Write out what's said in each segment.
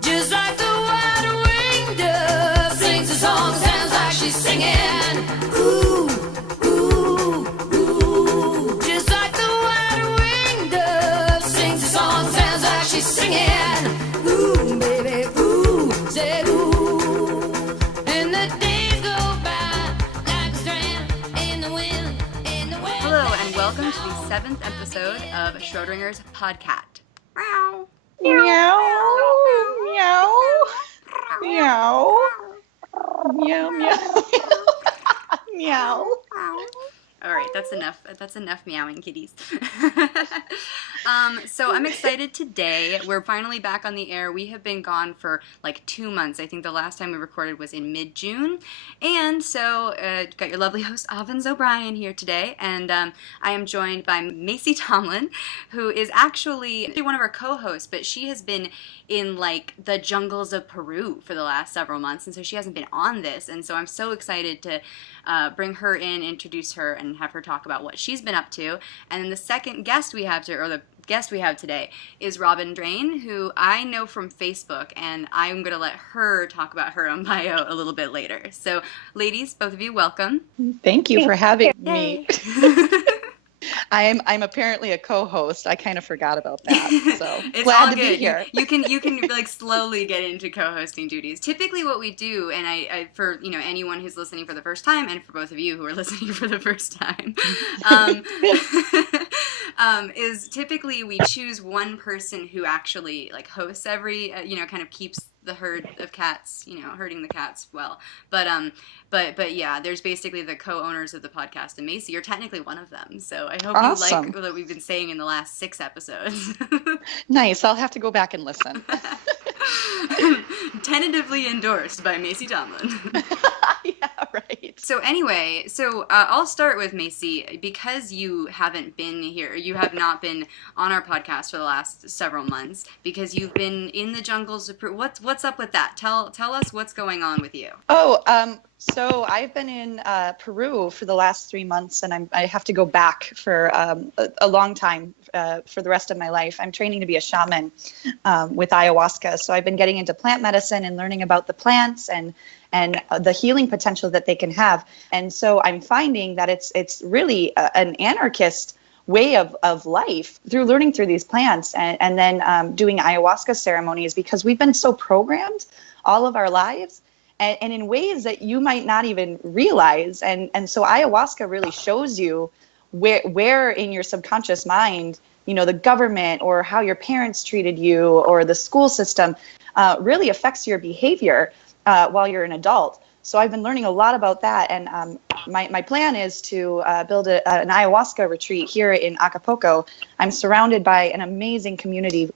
Just like the wide-winged dove sings a song, sounds like she's singing. Ooh, ooh, ooh. Just like the wide-winged dove sings a song, sounds like she's singing. Ooh, baby, ooh, say ooh. And the days go by like a strand in the wind, in the wind. Hello, and welcome to the 7th episode of Schrodinger's Podcat. Meow. Meow, meow, meow, meow, meow, meow. All right, that's enough. That's enough meowing, kitties. So I'm excited today. We're finally back on the air. We have been gone for like 2 months. I think the last time we recorded was in mid-June. And so got your lovely host, Avens O'Brien, here today. And I am joined by Macey Tomlin, who is actually one of our co-hosts, but she has been in like the jungles of Peru for the last several months. And so she hasn't been on this. And so I'm so excited to bring her in, introduce her, and have her talk about what she's been up to. And then the second guest we have the guest we have today is Robin Drain, who I know from Facebook, and I'm going to let her talk about her own bio a little bit later. So, ladies, both of you, welcome. Thank you for having me. Yay. I'm apparently a co-host. I kind of forgot about that. So It's glad all to good. be here. You can like slowly get into co-hosting duties. Typically, what we do, and I for anyone who's listening for the first time, and for both of you who are listening for the first time, is typically we choose one person who actually like hosts every kind of keeps the herd of cats, herding the cats well. But yeah, there's basically the co-owners of the podcast, and Macey, you're technically one of them. So I hope Awesome. you like what we've been saying in the last 6 episodes. Nice. I'll have to go back and listen. Tentatively endorsed by Macey Tomlin. Yeah, right. So anyway, I'll start with Macey, because you haven't been here. You have not been on our podcast for the last several months because you've been in the jungles of Peru. What's up with that? Tell us what's going on with you. So I've been in Peru for the last 3 months, and I have to go back for a long time for the rest of my life. I'm training to be a shaman with ayahuasca. So I've been getting into plant medicine and learning about the plants and the healing potential that they can have. And so I'm finding that it's really an anarchist way of life through learning through these plants and then doing ayahuasca ceremonies, because we've been so programmed all of our lives and in ways that you might not even realize. And so ayahuasca really shows you where in your subconscious mind, the government or how your parents treated you or the school system really affects your behavior while you're an adult. So I've been learning a lot about that. And my plan is to build an ayahuasca retreat here in Acapulco. I'm surrounded by an amazing community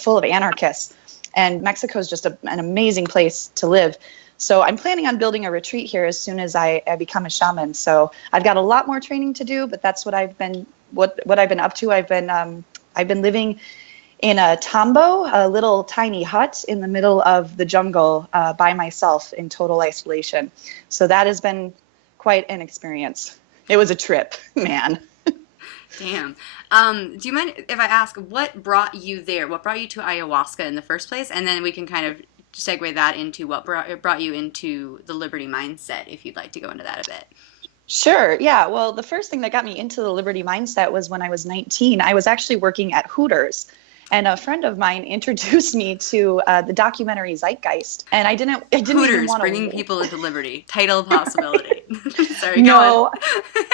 full of anarchists. And Mexico is just an amazing place to live. So I'm planning on building a retreat here as soon as I become a shaman. So I've got a lot more training to do, but that's what I've been up to. I've been living in a tambo, a little tiny hut in the middle of the jungle by myself in total isolation. So that has been quite an experience. It was a trip, man. Damn. Do you mind if I ask what brought you there? What brought you to ayahuasca in the first place? And then we can kind of segue that into what brought you into the Liberty mindset, if you'd like to go into that a bit. Sure. Yeah. Well, the first thing that got me into the Liberty mindset was when I was 19. I was actually working at Hooters, and a friend of mine introduced me to the documentary Zeitgeist. And I didn't Hooters, even want to bringing people into liberty. Title possibility. Sorry, no, go on.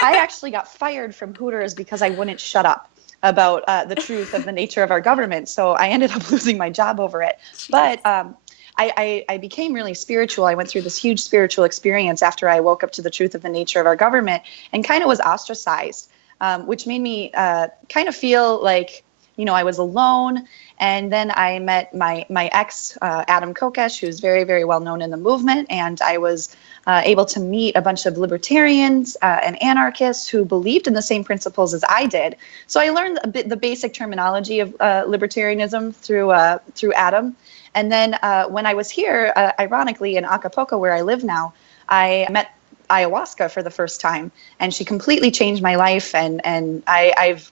I actually got fired from Hooters because I wouldn't shut up about the truth of the nature of our government. So I ended up losing my job over it. Jeez. But I became really spiritual. I went through this huge spiritual experience after I woke up to the truth of the nature of our government and kind of was ostracized, which made me kind of feel like, I was alone. And then I met my ex, Adam Kokesh, who's very, very well known in the movement. And I was able to meet a bunch of libertarians and anarchists who believed in the same principles as I did. So I learned the basic terminology of libertarianism through Adam. And then when I was here, ironically, in Acapulco, where I live now, I met ayahuasca for the first time, and she completely changed my life. And I've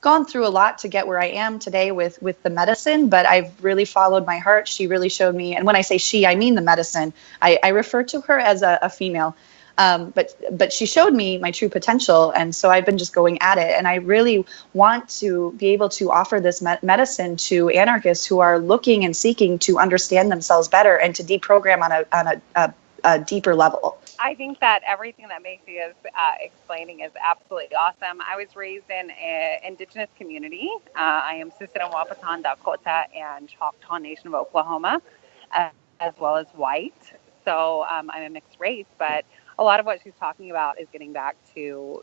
gone through a lot to get where I am today with the medicine, but I've really followed my heart. She really showed me, and when I say she, I mean the medicine. I refer to her as a female. But she showed me my true potential, and so I've been just going at it. And I really want to be able to offer this medicine to anarchists who are looking and seeking to understand themselves better and to deprogram on a deeper level. I think that everything that Macey is explaining is absolutely awesome. I was raised in an indigenous community. I am Sisteron Wahpeton, Dakota, and Choctaw Nation of Oklahoma, as well as white. So I'm a mixed race, but a lot of what she's talking about is getting back to,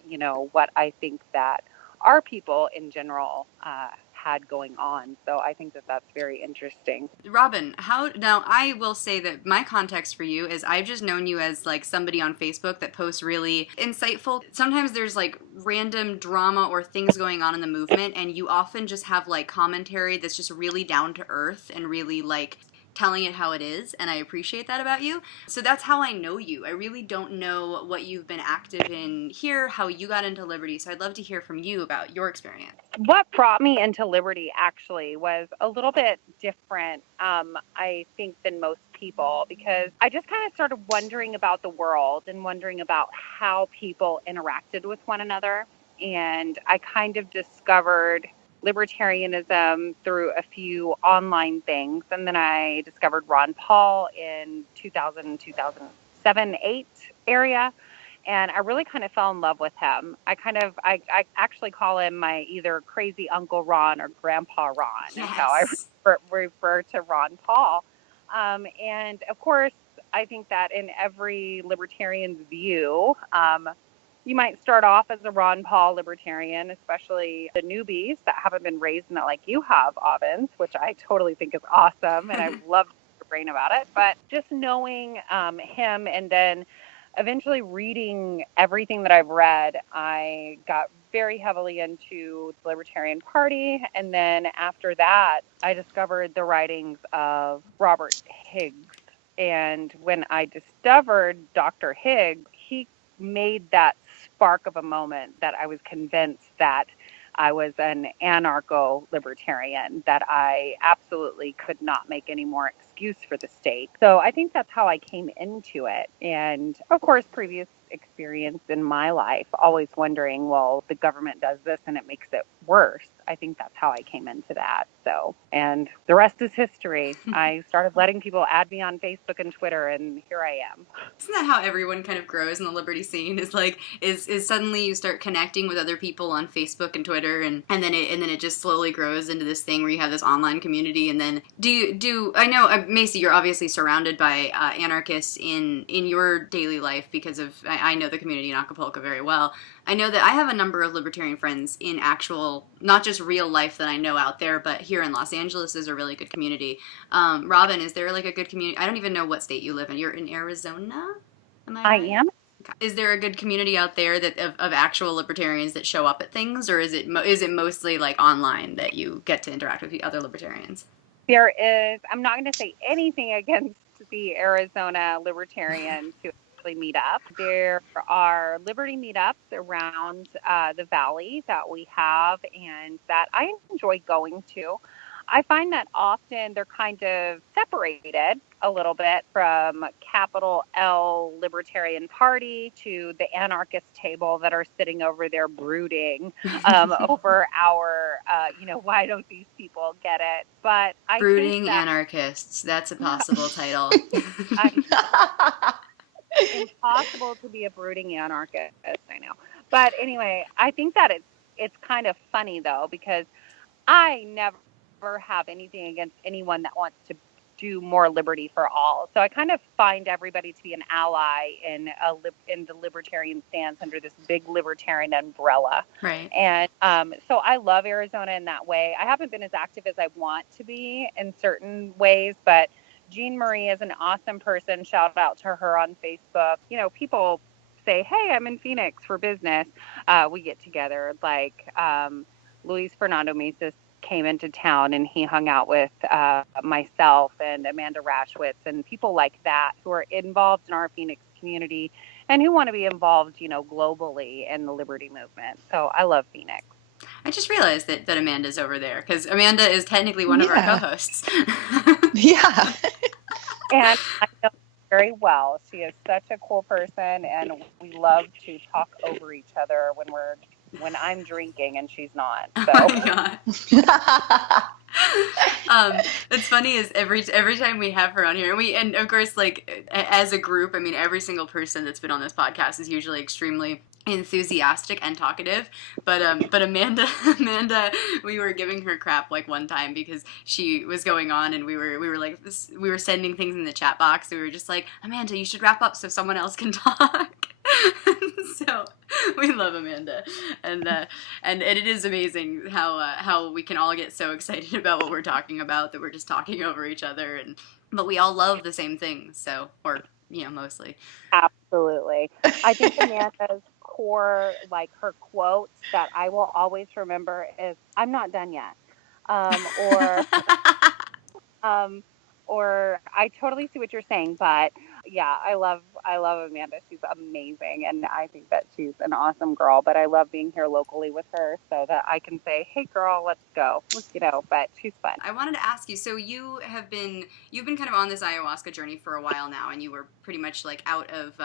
what I think that our people in general had going on. So I think that that's very interesting. Robin, now I will say that my context for you is I've just known you as like somebody on Facebook that posts really insightful. Sometimes there's like random drama or things going on in the movement, and you often just have like commentary that's just really down to earth and really like telling it how it is, and I appreciate that about you. So that's how I know you. I really don't know what you've been active in here, how you got into Liberty, so I'd love to hear from you about your experience. What brought me into Liberty actually was a little bit different, I think, than most people, because I just kind of started wondering about the world and wondering about how people interacted with one another, and I kind of discovered libertarianism through a few online things. And then I discovered Ron Paul in 2007, 8 area. And I really kind of fell in love with him. I actually call him my either crazy Uncle Ron or Grandpa Ron. Yes. How I refer to Ron Paul. And of course, I think that in every libertarian's view, you might start off as a Ron Paul libertarian, especially the newbies that haven't been raised in it like you have, Avens, which I totally think is awesome, and I love your brain about it. But just knowing him, and then eventually reading everything that I've read, I got very heavily into the Libertarian Party. And then after that, I discovered the writings of Robert Higgs. And when I discovered Dr. Higgs, he made that spark of a moment that I was convinced that I was an anarcho-libertarian, that I absolutely could not make any more excuse for the state. So I think that's how I came into it. And of course, previous experience in my life, always wondering, well, the government does this and it makes it worse. I think that's how I came into that. So, and the rest is history. I started letting people add me on Facebook and Twitter, and here I am. Isn't that how everyone kind of grows in the Liberty scene? Is suddenly you start connecting with other people on Facebook and Twitter, and then it just slowly grows into this thing where you have this online community. And then I know, Macey, you're obviously surrounded by anarchists in your daily life because of I know the community in Acapulco very well. I know that I have a number of libertarian friends in actual, not just real life that I know out there, but here in Los Angeles is a really good community. Robin, is there like a good community? I don't even know what state you live in. You're in Arizona? Am I right? I am. Is there a good community out there that of actual libertarians that show up at things, or is it mostly like online that you get to interact with the other libertarians? There is. I'm not going to say anything against the Arizona libertarians who meet up. There are Liberty meetups around the valley that we have and that I enjoy going to. I find that often they're kind of separated a little bit from capital L Libertarian Party to the anarchist table that are sitting over there brooding over our, why don't these people get it? But I brooding think that, anarchists. That's a possible title. Impossible to be a brooding anarchist, I know. But anyway, I think that it's kind of funny though, because I never have anything against anyone that wants to do more liberty for all. So I kind of find everybody to be an ally in the libertarian stance under this big libertarian umbrella. Right. And so I love Arizona in that way. I haven't been as active as I want to be in certain ways, but Jean Marie is an awesome person. Shout out to her on Facebook. People say, hey, I'm in Phoenix for business. We get together. Like Luis Fernando Mesas came into town and he hung out with myself and Amanda Rashwitz and people like that who are involved in our Phoenix community. and who want to be involved, globally in the liberty movement. So I love Phoenix. I just realized that Amanda's over there, because Amanda is technically one of our co-hosts. Yeah. And I know her very well. She is such a cool person, and we love to talk over each other when I'm drinking and she's not. So. Oh my God. It's funny is every time we have her on here, and of course, like, as a group, I mean, every single person that's been on this podcast is usually extremely enthusiastic and talkative, but Amanda, we were giving her crap like one time because she was going on, and we were sending things in the chat box. We were just like, Amanda, you should wrap up so someone else can talk. So we love Amanda, and it is amazing how we can all get so excited about what we're talking about that we're just talking over each other, but we all love the same things. So, or mostly. Absolutely. I think Amanda's core, like her quote that I will always remember is, "I'm not done yet," or I totally see what you're saying, but yeah, I love Amanda. She's amazing, and I think that she's an awesome girl. But I love being here locally with her so that I can say, "Hey, girl, let's go." But she's fun. I wanted to ask you. So you've been kind of on this ayahuasca journey for a while now, and you were pretty much like out of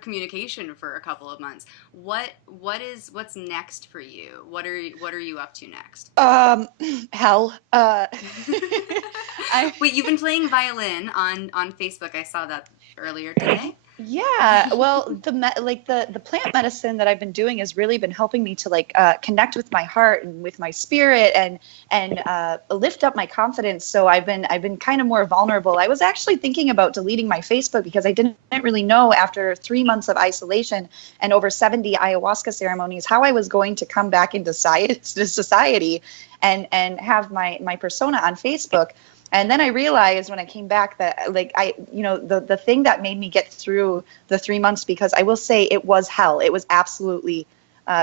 communication for a couple of months. What's next for you? What are you up to next? Hell. Wait, you've been playing violin on Facebook. I saw that earlier today. Yeah, well, the plant medicine that I've been doing has really been helping me to connect with my heart and with my spirit and lift up my confidence. So I've been kind of more vulnerable. I was actually thinking about deleting my Facebook because I didn't really know, after 3 months of isolation and over 70 ayahuasca ceremonies, how I was going to come back into society and have my persona on Facebook. And then I realized when I came back that the thing that made me get through the 3 months, because I will say it was hell. It was absolutely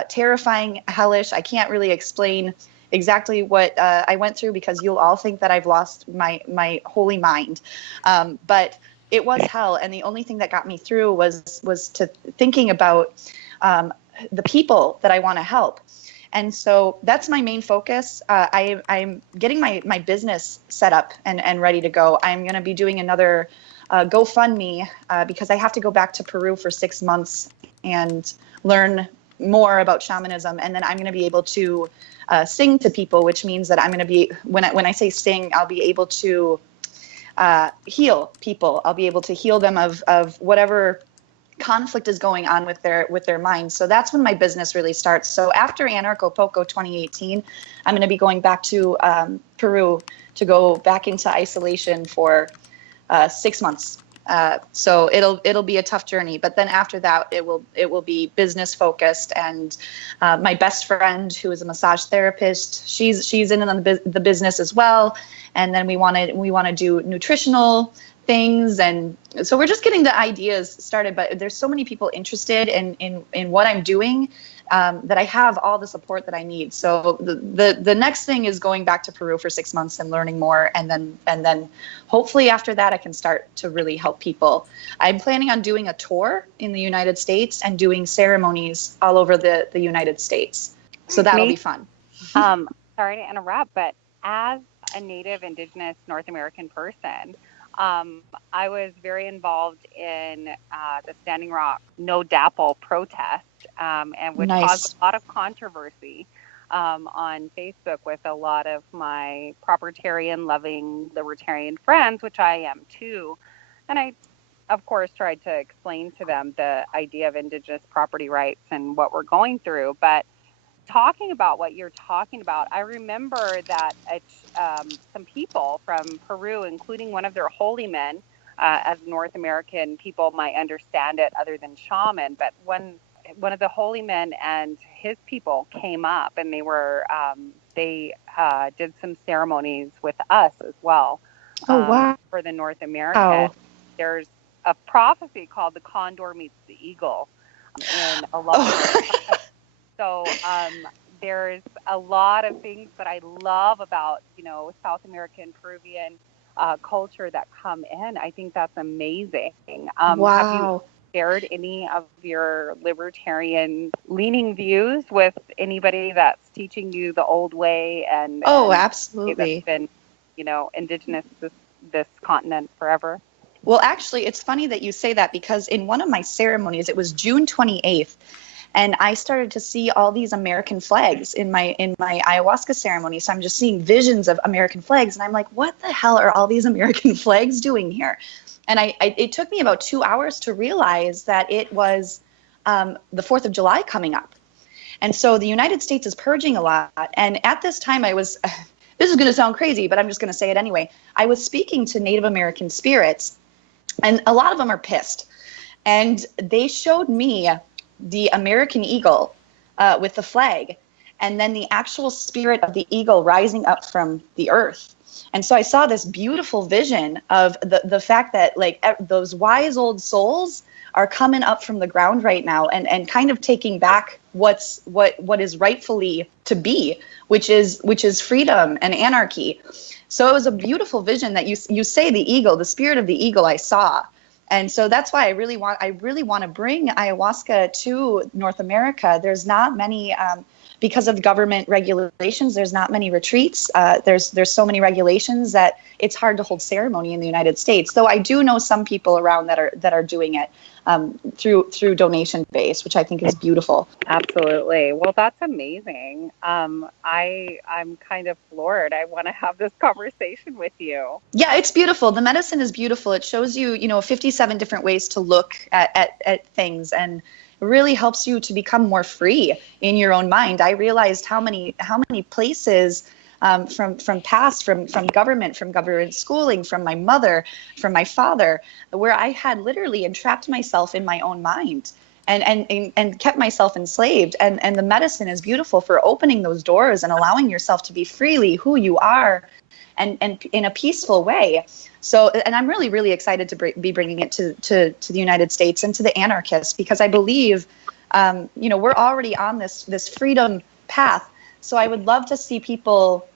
terrifying, hellish. I can't really explain exactly what I went through because you'll all think that I've lost my holy mind. But it was hell. And the only thing that got me through was to thinking about the people that I want to help. And so that's my main focus. I'm getting my business set up and ready to go. I'm going to be doing another GoFundMe because I have to go back to Peru for 6 months and learn more about shamanism. And then I'm going to be able to sing to people, which means that I'm going to be, when I say sing, I'll be able to heal people. I'll be able to heal them of whatever conflict is going on with their minds. So that's when my business really starts. So after Anarcho-Poco 2018, I'm going to be going back to Peru to go back into isolation for 6 months. So it'll be a tough journey, but then after that, it will be business focused. And my best friend, who is a massage therapist, she's in the business as well. And then we want to do nutritional things, and so we're just getting the ideas started. But there's so many people interested in what I'm doing that I have all the support that I need. So the next thing is going back to Peru for 6 months and learning more, and then hopefully after that I can start to really help people. I'm planning on doing a tour in the United States and doing ceremonies all over the United States. So that'll be fun. Sorry to interrupt, but as a Native Indigenous North American person, I was very involved in the Standing Rock No Dapple protest, and which caused a lot of controversy on Facebook with a lot of my propertarian loving libertarian friends, which I am too. And I, of course, tried to explain to them the idea of Indigenous property rights and what we're going through. But talking about what you're talking about, I remember that some people from Peru, including one of their holy men, as North American people might understand it other than shaman, but when one of the holy men and his people came up, and they did some ceremonies with us as well. For the North American. There's a prophecy called the Condor Meets the Eagle in a lot of So there's a lot of things that I love about, South American, Peruvian culture that come in. I think that's amazing. Wow. shared any of your libertarian leaning views with anybody that's teaching you the old way and Absolutely. that's been, indigenous this continent forever? Well, actually, it's funny that you say that, because in one of my ceremonies, it was June 28th, and I started to see all these American flags in my ayahuasca ceremony. So I'm just seeing visions of American flags, and I'm like, what the hell are all these American flags doing here? And it took me about 2 hours to realize that it was the 4th of July coming up. And so the United States is purging a lot. And at this time, this is going to sound crazy, but I'm just going to say it anyway. I was speaking to Native American spirits, and a lot of them are pissed. And they showed me the American eagle with the flag, and then the actual spirit of the eagle rising up from the earth. And so I saw this beautiful vision of the fact that, like, those wise old souls are coming up from the ground right now and kind of taking back what is rightfully to be, which is freedom and anarchy. So it was a beautiful vision that you say the eagle, the spirit of the eagle I saw. And so that's why I really want to bring ayahuasca to North America. There's not many, because of government regulations, there's not many retreats. There's so many regulations that it's hard to hold ceremony in the United States. Though I do know some people around that are doing it through donation base, which I think is beautiful. Absolutely. Well, that's amazing. I'm kind of floored. I want to have this conversation with you. Yeah, it's beautiful. The medicine is beautiful. It shows you, 57 different ways to look at things, and it really helps you to become more free in your own mind. I realized how many places from past, from government schooling, from my mother, from my father, where I had literally entrapped myself in my own mind and kept myself enslaved. And the medicine is beautiful for opening those doors and allowing yourself to be freely who you are and in a peaceful way. So, and I'm really, really excited to be bringing it to the United States and to the anarchists, because I believe, we're already on this freedom path. So I would love to see people,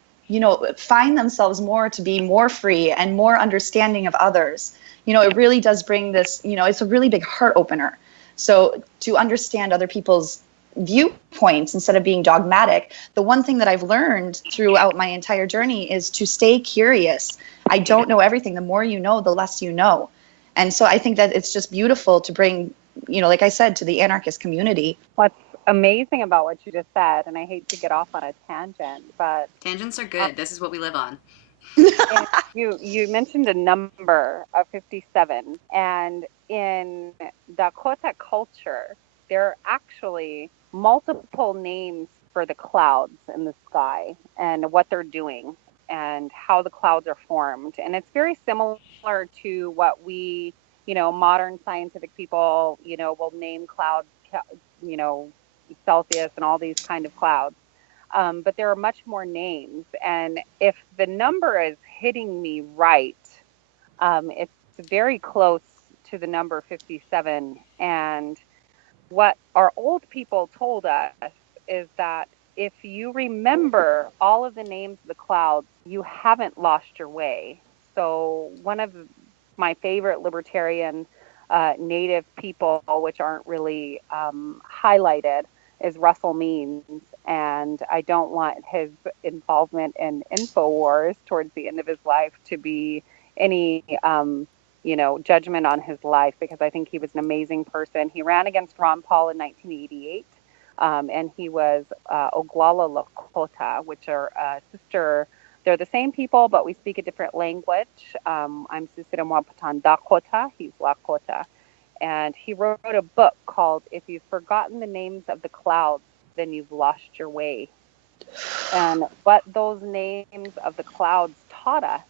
find themselves more to be more free and more understanding of others. It really does bring this, it's a really big heart opener. So to understand other people's viewpoints instead of being dogmatic. The one thing that I've learned throughout my entire journey is to stay curious. I don't know everything. The more you know, the less you know. And so I think that it's just beautiful to bring, like I said, to the anarchist community. What's amazing about what you just said, and I hate to get off on a tangent, but tangents are good. This is what we live on. You mentioned a number of 57, and in Dakota culture, there are actually multiple names for the clouds in the sky and what they're doing and how the clouds are formed. And it's very similar to what we, modern scientific people, will name clouds, Celsius and all these kind of clouds. But there are much more names. And if the number is hitting me right, it's very close to the number 57. And what our old people told us is that if you remember all of the names of the clouds, you haven't lost your way. So one of my favorite libertarian native people, which aren't really highlighted, is Russell Means. And I don't want his involvement in InfoWars towards the end of his life to be any judgment on his life, because I think he was an amazing person. He ran against Ron Paul in 1988, and he was Oglala Lakota, which are sister. They're the same people, but we speak a different language. I'm Sisiramuapatan Dakota. He's Lakota. And he wrote a book called If You've Forgotten the Names of the Clouds, Then You've Lost Your Way. And what those names of the clouds taught us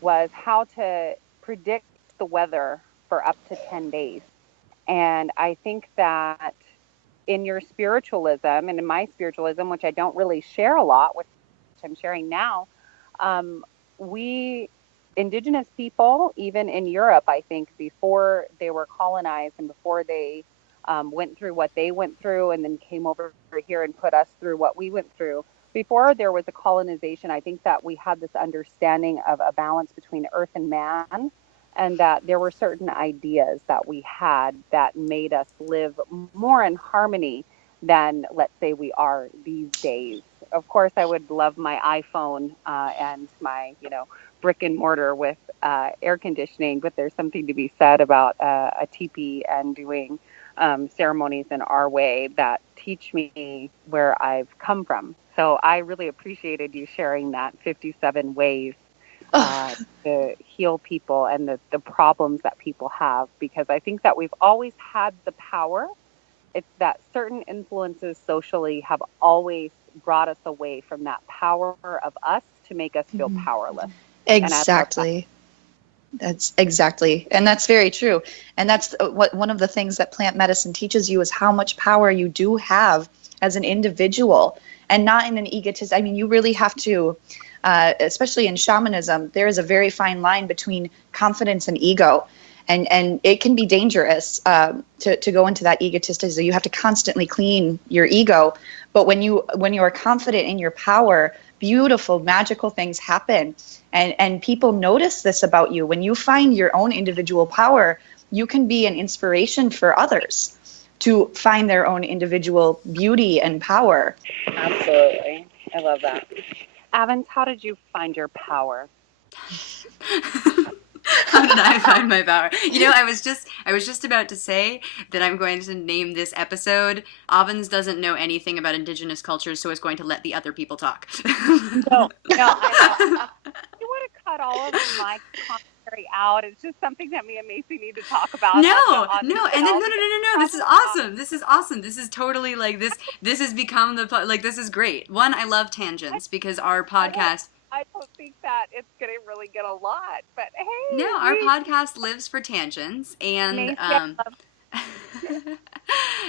was how to predict the weather for up to 10 days. And I think that in your spiritualism and in my spiritualism, which I don't really share a lot, which I'm sharing now, we indigenous people, even in Europe, I think before they were colonized and before they went through what they went through and then came over here and put us through what we went through, before there was a colonization, I think that we had this understanding of a balance between earth and man. and that there were certain ideas that we had that made us live more in harmony than, let's say, we are these days. Of course, I would love my iPhone and my, brick and mortar with air conditioning, but there's something to be said about a teepee and doing ceremonies in our way that teach me where I've come from. So I really appreciated you sharing that 57 ways to heal people and the problems that people have, because I think that we've always had the power. It's that certain influences socially have always brought us away from that power of us to make us feel powerless. Exactly. That's exactly. And that's very true. And that's one of the things that plant medicine teaches you is how much power you do have as an individual, and not in an egotist. I mean, you really have to, especially in shamanism, there is a very fine line between confidence and ego. And it can be dangerous to go into that egotistic. You have to constantly clean your ego. But when you are confident in your power, beautiful, magical things happen. And people notice this about you. When you find your own individual power, you can be an inspiration for others to find their own individual beauty and power. Absolutely. I love that. Avens, how did you find your power? How did I find my power? I was just about to say that I'm going to name this episode Avens doesn't know anything about indigenous cultures, so is going to let the other people talk. No, I you want to cut all of my commentary out. It's just something that me and Macey need to talk about. No. This is awesome. This is awesome. This is totally this has become this is great. One, I love tangents because our podcast. I don't think that it's going to really get a lot, but hey. No, our podcast lives for tangents, and Macey,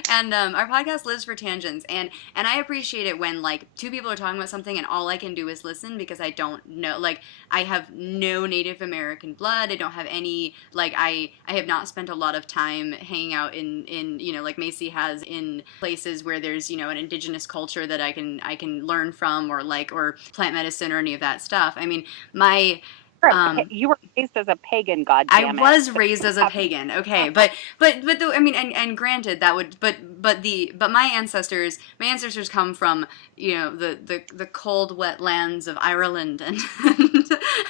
and our podcast lives for tangents, and I appreciate it when two people are talking about something and all I can do is listen, because I don't know, I have no Native American blood. I don't have any, I have not spent a lot of time hanging out in like Macey has, in places where there's an indigenous culture that I can learn from, or plant medicine or any of that stuff. I mean, you were raised as a pagan, goddammit. I was raised as a pagan, okay, but and granted that would, but my ancestors come from the cold, wet lands of Ireland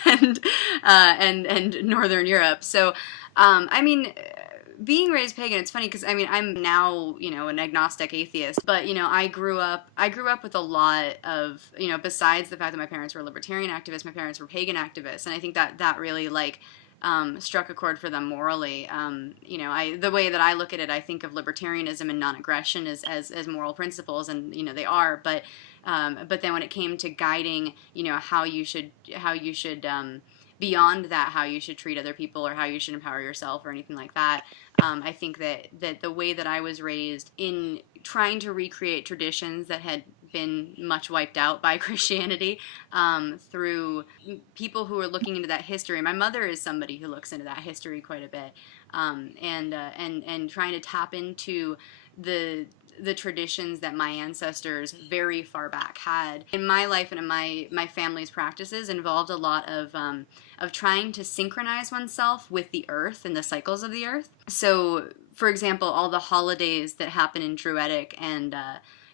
and Northern Europe. So, being raised pagan, it's funny because I'm now an agnostic atheist, but I grew up with a lot of besides the fact that my parents were libertarian activists, my parents were pagan activists, and I think that really struck a chord for them morally. The way that I look at it, I think of libertarianism and non-aggression as moral principles, and they are, but then when it came to guiding how you should beyond that, how you should treat other people or how you should empower yourself or anything like that. I think that the way that I was raised in trying to recreate traditions that had been much wiped out by Christianity, through people who are looking into that history. My mother is somebody who looks into that history quite a bit, and trying to tap into the traditions that my ancestors very far back had. In my life and in my family's practices involved a lot of trying to synchronize oneself with the earth and the cycles of the earth. So, for example, all the holidays that happen in Druidic and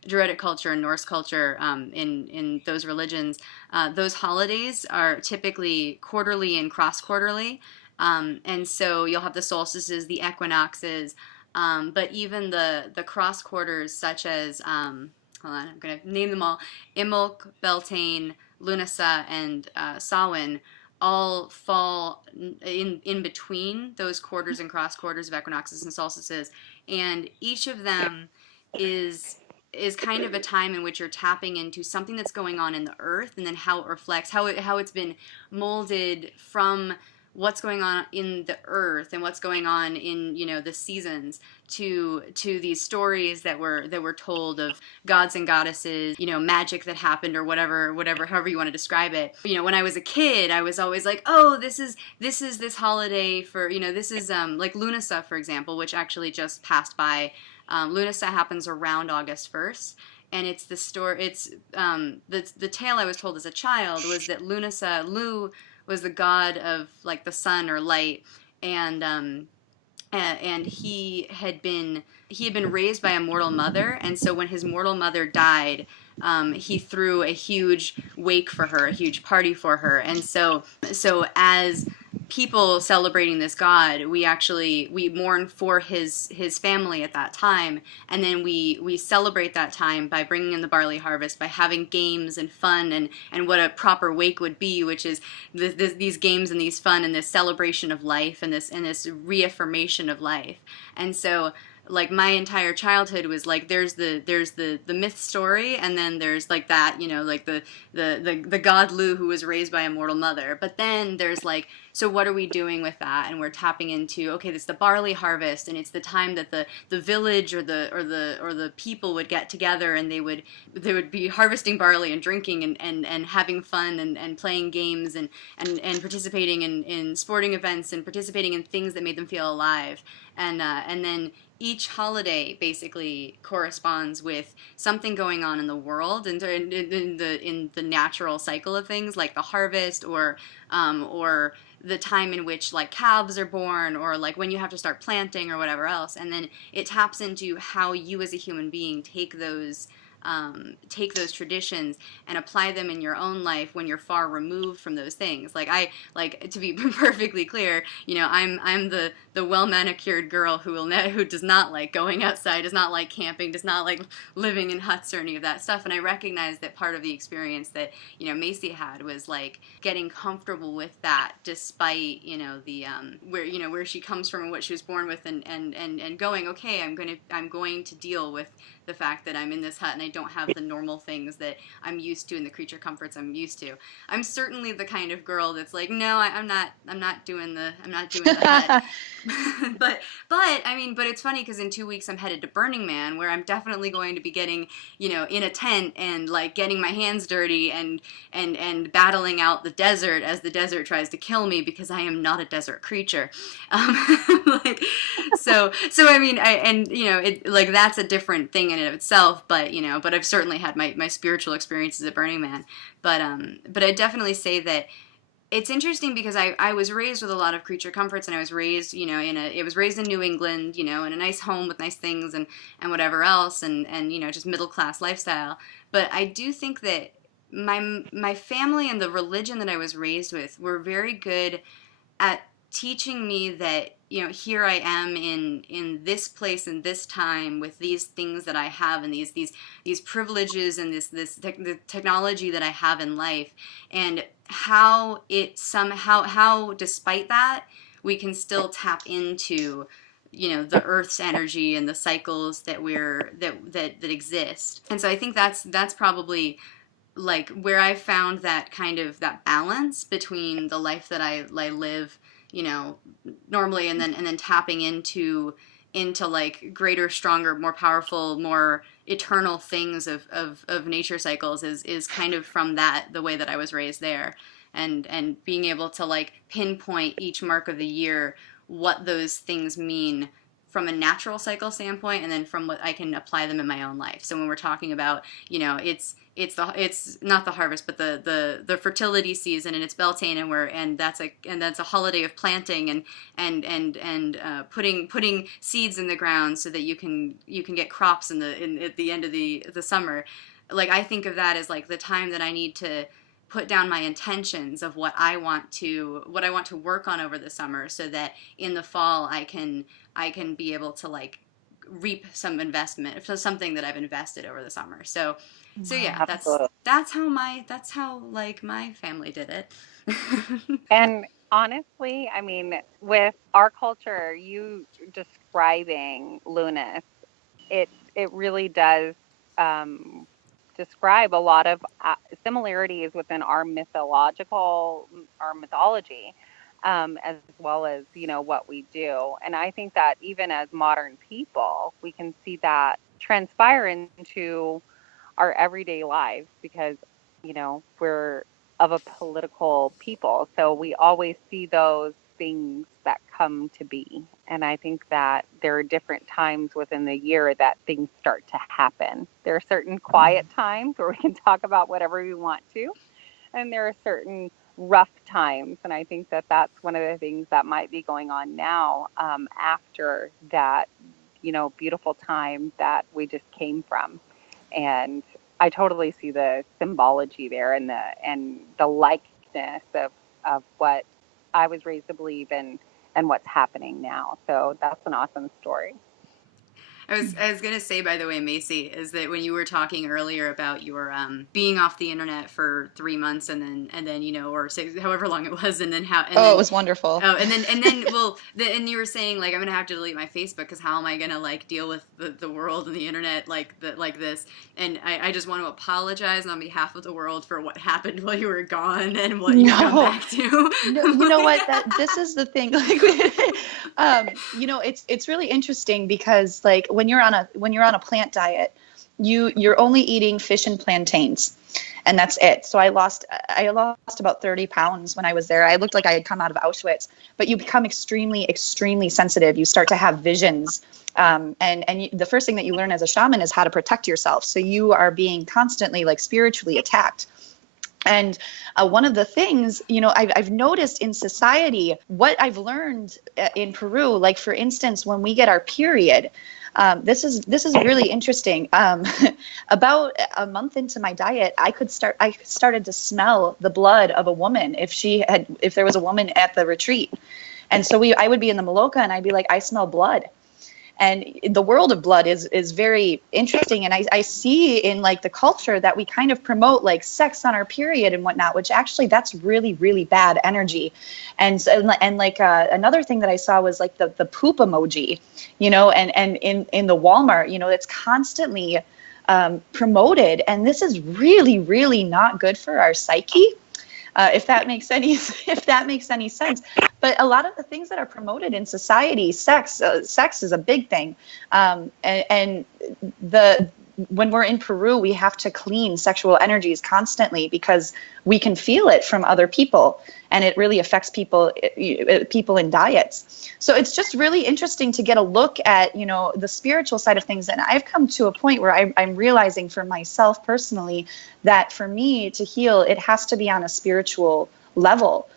Druidic culture and Norse culture, in those religions, those holidays are typically quarterly and cross-quarterly. And so you'll have the solstices, the equinoxes, but even the cross quarters, such as, hold on, I'm going to name them all, Imbolc, Beltane, Lunasa, and Samhain, all fall in between those quarters and cross quarters of equinoxes and solstices, and each of them is kind of a time in which you're tapping into something that's going on in the earth, and then how it reflects, how it's been molded from what's going on in the earth and what's going on in the seasons to these stories that were told of gods and goddesses, magic that happened, or whatever however you want to describe it. When I was a kid, I was always like, oh, this is this holiday for this is like Lunasa, for example, which actually just passed by. Lunasa happens around August 1st. And it's the story. It's the tale I was told as a child was that Lu was the god of the sun or light, and and he had been raised by a mortal mother, and so when his mortal mother died, he threw a huge wake for her, a huge party for her, and so as people celebrating this god, we mourn for his family at that time, and then we celebrate that time by bringing in the barley harvest, by having games and fun, and what a proper wake would be, which is these games and these fun and this celebration of life and this reaffirmation of life. And so like my entire childhood was like there's the myth story, and then there's like that, like the god Lu who was raised by a mortal mother, but then there's like, so what are we doing with that? And we're tapping into, okay, this is the barley harvest, and it's the time that the village or the people would get together, and they would be harvesting barley and drinking and having fun and playing games and participating in sporting events and participating in things that made them feel alive. And then each holiday basically corresponds with something going on in the world and in the natural cycle of things, like the harvest or the time in which like calves are born, or like when you have to start planting or whatever else. And then it taps into how you as a human being take those traditions and apply them in your own life when you're far removed from those things. Like to be perfectly clear, I'm the well manicured girl who does not like going outside, does not like camping, does not like living in huts or any of that stuff. And I recognize that part of the experience that Macey had was like getting comfortable with that, despite the where she comes from and what she was born with, and going, okay, I'm going to deal with the fact that I'm in this hut and I don't have the normal things that I'm used to and the creature comforts I'm used to. I'm certainly the kind of girl that's like, no, I'm not doing the hut. but it's funny because in 2 weeks I'm headed to Burning Man, where I'm definitely going to be getting, in a tent and like getting my hands dirty and battling out the desert as the desert tries to kill me, because I am not a desert creature. That's a different thing in and of itself, but I've certainly had my spiritual experiences at Burning Man. But I definitely say that it's interesting because I was raised with a lot of creature comforts, and I was raised, it was raised in New England, in a nice home with nice things and whatever else, and just middle class lifestyle. But I do think that my family and the religion that I was raised with were very good at teaching me that, here I am in this place and this time with these things that I have and these privileges and the technology that I have in life, and how despite that we can still tap into the Earth's energy and the cycles that exist. And so I think that's probably like where I found that kind of that balance between the life that I live normally, and then tapping into like greater, stronger, more powerful, more eternal things of nature cycles is kind of from the way that I was raised there, and being able to like pinpoint each mark of the year what those things mean from a natural cycle standpoint, and then from what I can apply them in my own life. So when we're talking about, it's not the harvest, but the fertility season, and it's Beltane, and that's a holiday of planting and putting seeds in the ground so that you can get crops at the end of the summer. Like I think of that as like the time that I need to put down my intentions of what I want to work on over the summer, so that in the fall I can be able to like reap some investment for something that I've invested over the summer. So yeah, that's how my family did it. And honestly, I mean, with our culture, you describing Lunas, it really does describe a lot of similarities within our mythology, as well as what we do. And I think that even as modern people, we can see that transpire into our everyday lives, because we're of a political people, so we always see those things that come to be. And I think that there are different times within the year that things start to happen. There are certain quiet times where we can talk about whatever we want to, and there are certain rough times. And I think that that's one of the things that might be going on now, after that, beautiful time that we just came from. And I totally see the symbology there, and the likeness of what I was raised to believe in and what's happening now. So that's an awesome story. I was gonna say, by the way, Macey, is that when you were talking earlier about your being off the internet for 3 months and then or however long it was, and then it was wonderful. Oh, and then well, and you were saying like I'm gonna have to delete my Facebook because how am I gonna like deal with the world and the internet like this? And I just want to apologize on behalf of the world for what happened while you were gone and what you come back to. No, you know what? This is the thing. Like, it's really interesting because like when you're on a plant diet, you're only eating fish and plantains, and that's it. So I lost about 30 pounds when I was there. I looked like I had come out of Auschwitz. But you become extremely, extremely sensitive. You start to have visions, and the first thing that you learn as a shaman is how to protect yourself. So you are being constantly like spiritually attacked. And one of the things, I've noticed in society, what I've learned in Peru, like for instance, when we get our period, this is really interesting. About a month into my diet, I started to smell the blood of a woman if there was a woman at the retreat. And so I would be in the Maloka and I'd be like, I smell blood. And the world of blood is very interesting. And I see in like the culture that we kind of promote like sex on our period and whatnot, which actually that's really, really bad energy. And like another thing that I saw was like the poop emoji, and in the Walmart, it's constantly promoted. And this is really, really not good for our psyche. If that makes any sense. But a lot of the things that are promoted in society, sex is a big thing. When we're in Peru, we have to clean sexual energies constantly because we can feel it from other people, and it really affects people in diets. So it's just really interesting to get a look at, the spiritual side of things. And I've come to a point where I'm realizing for myself personally that for me to heal, it has to be on a spiritual level,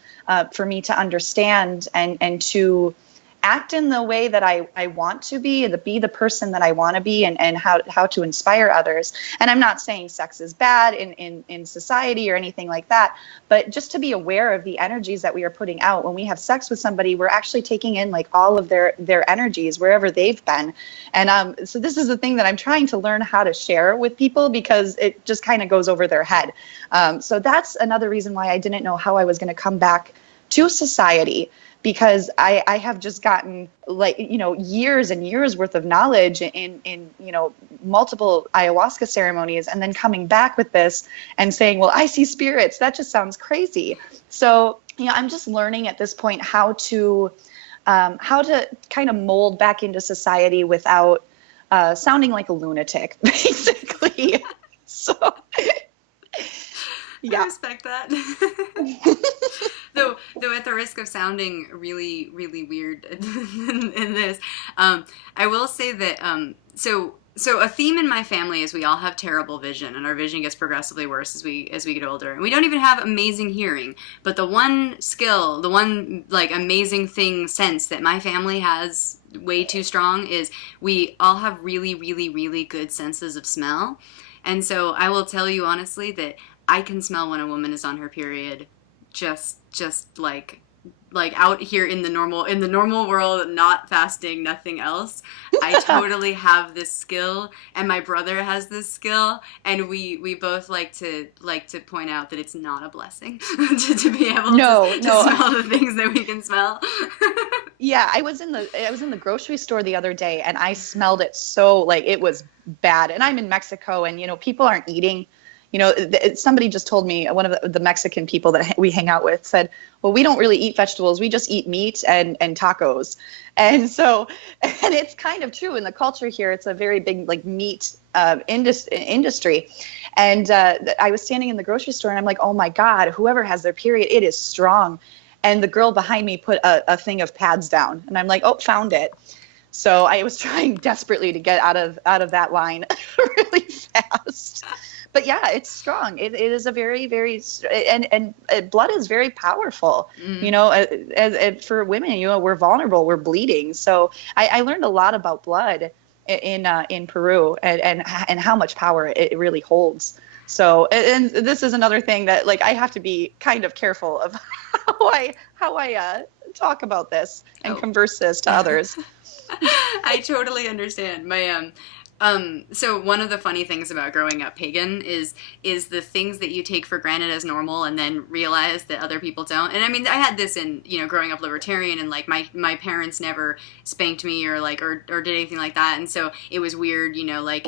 for me to understand and to act in the way that I want to be the person that I want to be, and how to inspire others. And I'm not saying sex is bad in society or anything like that, but just to be aware of the energies that we are putting out. When we have sex with somebody, we're actually taking in like all of their energies wherever they've been. And so this is the thing that I'm trying to learn how to share with people, because it just kind of goes over their head. So that's another reason why I didn't know how I was going to come back to society, because I have just gotten like, years and years worth of knowledge in multiple ayahuasca ceremonies, and then coming back with this and saying, well, I see spirits. That just sounds crazy. So, I'm just learning at this point how to kind of mold back into society without sounding like a lunatic, basically. So, yeah. I respect that. Though at the risk of sounding really, really weird in this, I will say that so a theme in my family is we all have terrible vision, and our vision gets progressively worse as we get older. And we don't even have amazing hearing, but the one skill, the one like amazing sense that my family has way too strong is we all have really, really, really good senses of smell. And so I will tell you honestly that I can smell when a woman is on her period, just like out here in the normal world, not fasting, nothing else. I totally have this skill, and my brother has this skill, and we both like to point out that it's not a blessing to be able to smell the things that we can smell. Yeah, I was in the grocery store the other day, and I smelled it so like it was bad. And I'm in Mexico, and people aren't eating. Somebody just told me, one of the Mexican people that we hang out with said, well, we don't really eat vegetables. We just eat meat and tacos. And so, and it's kind of true in the culture here. It's a very big like meat industry. And I was standing in the grocery store and I'm like, oh my God, whoever has their period, it is strong. And the girl behind me put a thing of pads down, and I'm like, oh, found it. So I was trying desperately to get out of that line really fast. But yeah, it's strong. It is a very, very, and blood is very powerful. You know, as for women, you know, we're vulnerable, we're bleeding. So I learned a lot about blood in Peru, and how much power it really holds. So, and this is another thing that, like, I have to be kind of careful of how I talk about this and converse this to others. I totally understand. My so one of the funny things about growing up pagan is the things that you take for granted as normal and then realize that other people don't. And I mean, I had this in, you know, growing up libertarian, and like my parents never spanked me or did anything like that. And so it was weird, you know, like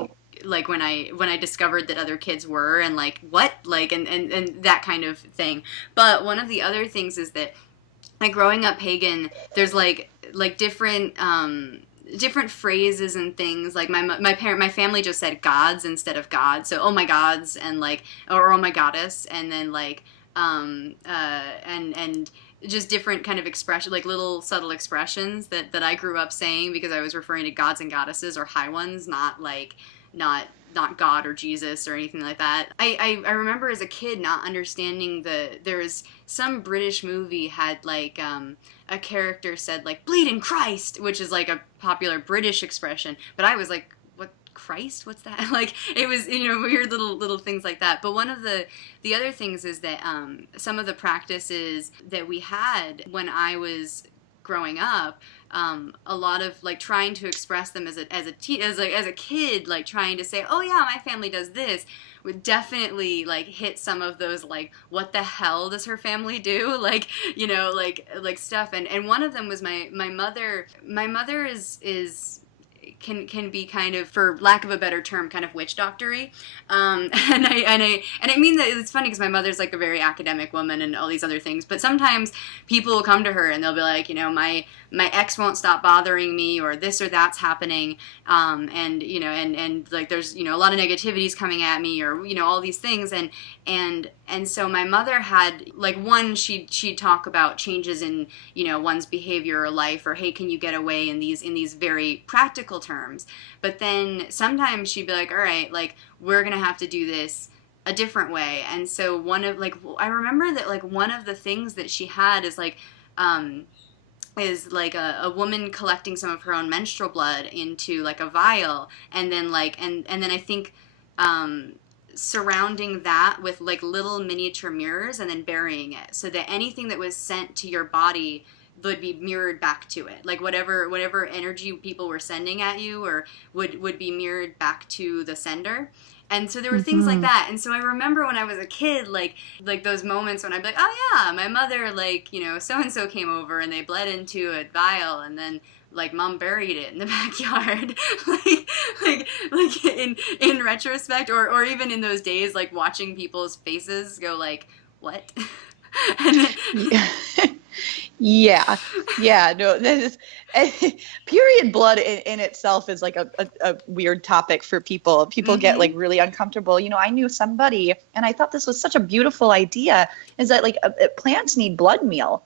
when I discovered that other kids were, and like what, like, and that kind of thing. But one of the other things is that, like, growing up pagan, there's like different phrases and things. Like my family just said gods instead of God. So, oh my gods, and like, or oh my goddess, and then like and just different kind of expression, like little subtle expressions that I grew up saying because I was referring to gods and goddesses, or high ones, not God or Jesus or anything like that. I remember as a kid not understanding there was some British movie had like a character said like bleeding Christ, which is like a popular British expression, but I was like, what, Christ? What's that? Like, it was, you know, weird little things like that. But one of the other things is that some of the practices that we had when I was growing up, a lot of like trying to express them as a kid, like trying to say, oh yeah, my family does this, would definitely like hit some of those like, what the hell does her family do, like, you know, like stuff. And one of them was my mother. My mother is can be kind of, for lack of a better term, kind of witch doctory. And I mean that it's funny because my mother's like a very academic woman and all these other things, but sometimes people will come to her and they'll be like, you know, my ex won't stop bothering me, or this or that's happening, and you know, and like there's, you know, a lot of negativities coming at me, or, you know, all these things, and so my mother had like she'd talk about changes in, you know, one's behavior or life, or hey, can you get away in these very practical terms. But then sometimes she'd be like, all right, like we're gonna have to do this a different way. And so I remember that like one of the things that she had is like a woman collecting some of her own menstrual blood into like a vial, and then like and then I think surrounding that with like little miniature mirrors and then burying it, so that anything that was sent to your body would be mirrored back to it, like whatever energy people were sending at you, or would be mirrored back to the sender. And so there were things like that. And so I remember when I was a kid, like those moments when I'd be like, oh yeah, my mother, like, you know, so-and-so came over and they bled into a vial, and then like mom buried it in the backyard. like in retrospect, or even in those days, like watching people's faces go like, what? And then, yeah, no, this is, period blood in itself is like a weird topic for people. People get like really uncomfortable. You know, I knew somebody, and I thought this was such a beautiful idea, is that like plants need blood meal.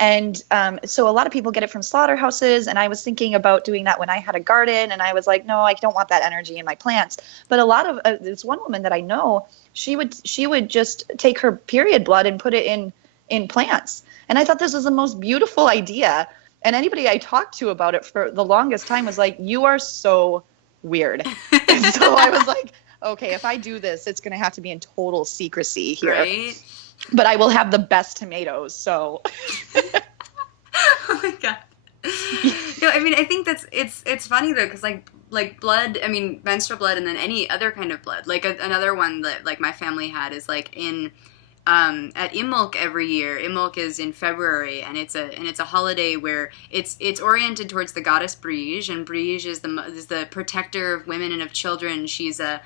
And so a lot of people get it from slaughterhouses, and I was thinking about doing that when I had a garden, and I was like, no, I don't want that energy in my plants. But a lot of this one woman that I know, she would just take her period blood and put it in plants. And I thought this was the most beautiful idea. And anybody I talked to about it for the longest time was like, you are so weird. And so I was like, okay, if I do this, it's going to have to be in total secrecy here. right? But I will have the best tomatoes, so. Oh my god. No, I mean, I think it's funny though, because like blood, I mean, menstrual blood, and then any other kind of blood. Like another one that like my family had is like in at Imbolc every year. Imbolc is in February, and it's a holiday where it's oriented towards the goddess Brige, and Brige is the protector of women and of children. She's the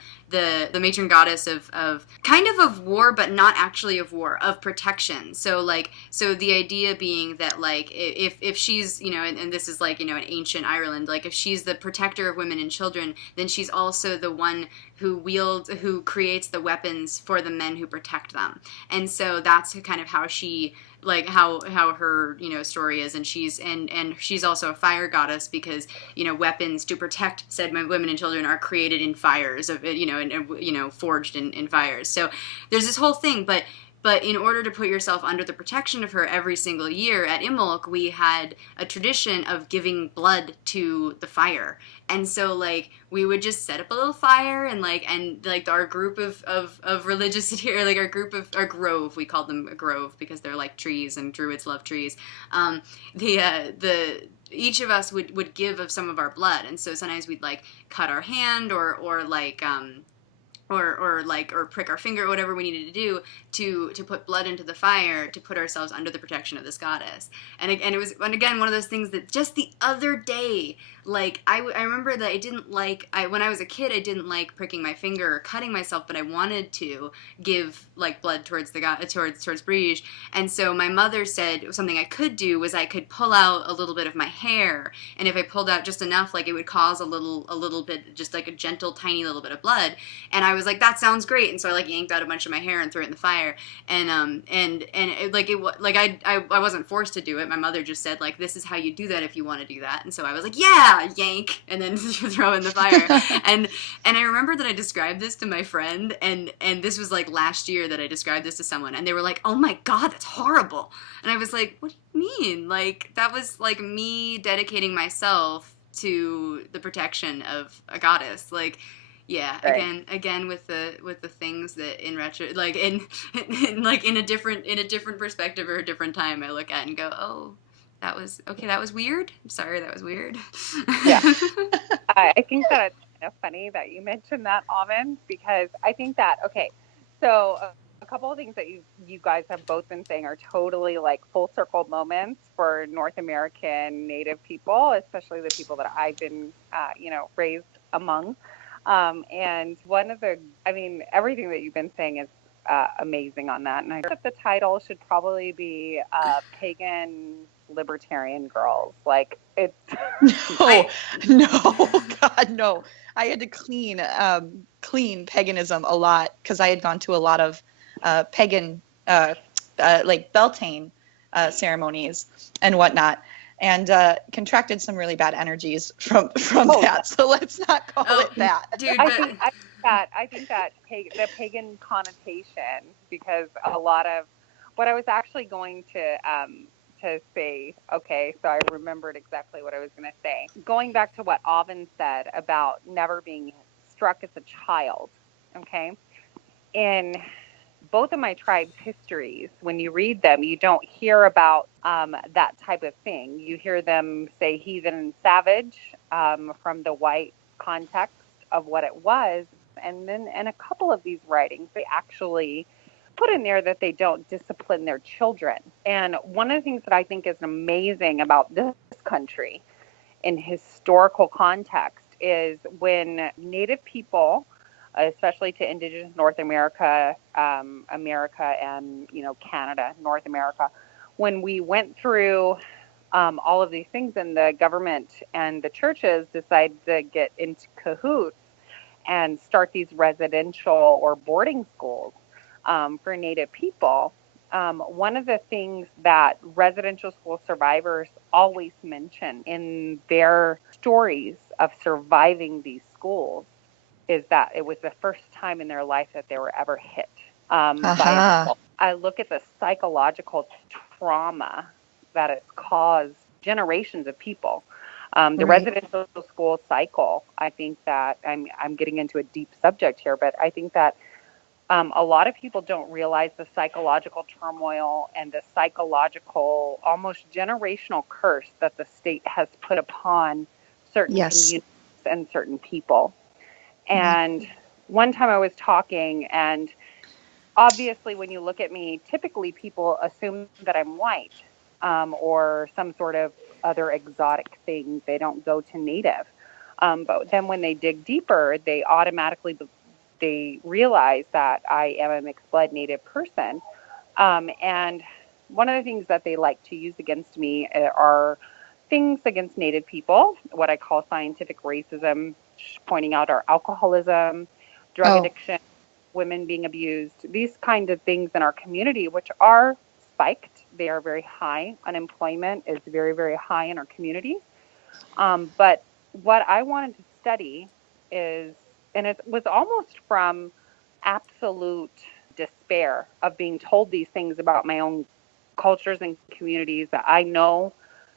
matron goddess of kind of war, but not actually of war, of protection. So the idea being that like if she's, you know, and this is like, you know, in ancient Ireland, like if she's the protector of women and children, then she's also the one who creates the weapons for the men who protect them. And so that's kind of how she like how her, story is, and she's also a fire goddess because, weapons to protect said women and children are created in fires of, and forged in fires. So there's this whole thing, but in order to put yourself under the protection of her every single year at Imbolc, we had a tradition of giving blood to the fire. And so, like, we would just set up a little fire, and our group of religious here, like our grove, we called them a grove because they're like trees, and druids love trees. Each of us would give of some of our blood. And so sometimes we'd like cut our hand or prick our finger or whatever we needed to do to put blood into the fire to put ourselves under the protection of this goddess. And it was again one of those things that just the other day, like I remember that when I was a kid, I didn't like pricking my finger or cutting myself, but I wanted to give like blood towards towards Briege. And so my mother said something I could do was I could pull out a little bit of my hair, and if I pulled out just enough, like it would cause a little bit, just like a gentle tiny little bit of blood. And I was like, that sounds great. And so I like yanked out a bunch of my hair and threw it in the fire. And I wasn't forced to do it. My mother just said, like, this is how you do that if you want to do that. And so I was like, yeah, yank, and then throw in the fire. and I remember that I described this to my friend, and this was like last year that I described this to someone, and they were like, oh my God, that's horrible. And I was like, what do you mean? Like, that was like me dedicating myself to the protection of a goddess. Like, yeah, right. Again with the things that in retro, like in a different perspective or a different time, I look at and go, oh, that was weird. I'm sorry, that was weird. Yeah. I think that it's kind of funny that you mentioned that, Avens, because I think that, so a couple of things that you guys have both been saying are totally like full circle moments for North American Native people, especially the people that I've been, raised among. And everything that you've been saying is amazing on that. And I think the title should probably be Pagan Libertarian Girls. Like, it's No, God, no. I had to clean paganism a lot because I had gone to a lot of pagan like Beltane ceremonies and whatnot, and contracted some really bad energies from that. So let's not call it that. Dude, I think that the pagan connotation, because a lot of what I was actually going to say, so I remembered exactly what I was going to say. Going back to what Avens said about never being struck as a child, in both of my tribe's histories, when you read them, you don't hear about that type of thing. You hear them say heathen and savage from the white context of what it was. And then in a couple of these writings, they actually put in there that they don't discipline their children. And one of the things that I think is amazing about this country in historical context is when Native people, especially to indigenous North America, America and, Canada, North America, when we went through all of these things and the government and the churches decided to get into cahoots and start these residential or boarding schools for Native people, one of the things that residential school survivors always mention in their stories of surviving these schools is that it was the first time in their life that they were ever hit by a school. I look at the psychological trauma that it's caused generations of people. The residential school cycle, I think that I'm getting into a deep subject here, but I think that a lot of people don't realize the psychological turmoil and the psychological, almost generational curse that the state has put upon certain communities and certain people. And one time I was talking, and obviously when you look at me, typically people assume that I'm white or some sort of other exotic thing. They don't go to Native. But then when they dig deeper, they automatically they realize that I am a mixed blood Native person. And one of the things that they like to use against me are things against Native people, what I call scientific racism, pointing out our alcoholism, drug addiction, women being abused, these kind of things in our community, which are spiked they are very high. Unemployment is very, very high in our communities. But what I wanted to study is, and it was almost from absolute despair of being told these things about my own cultures and communities that I know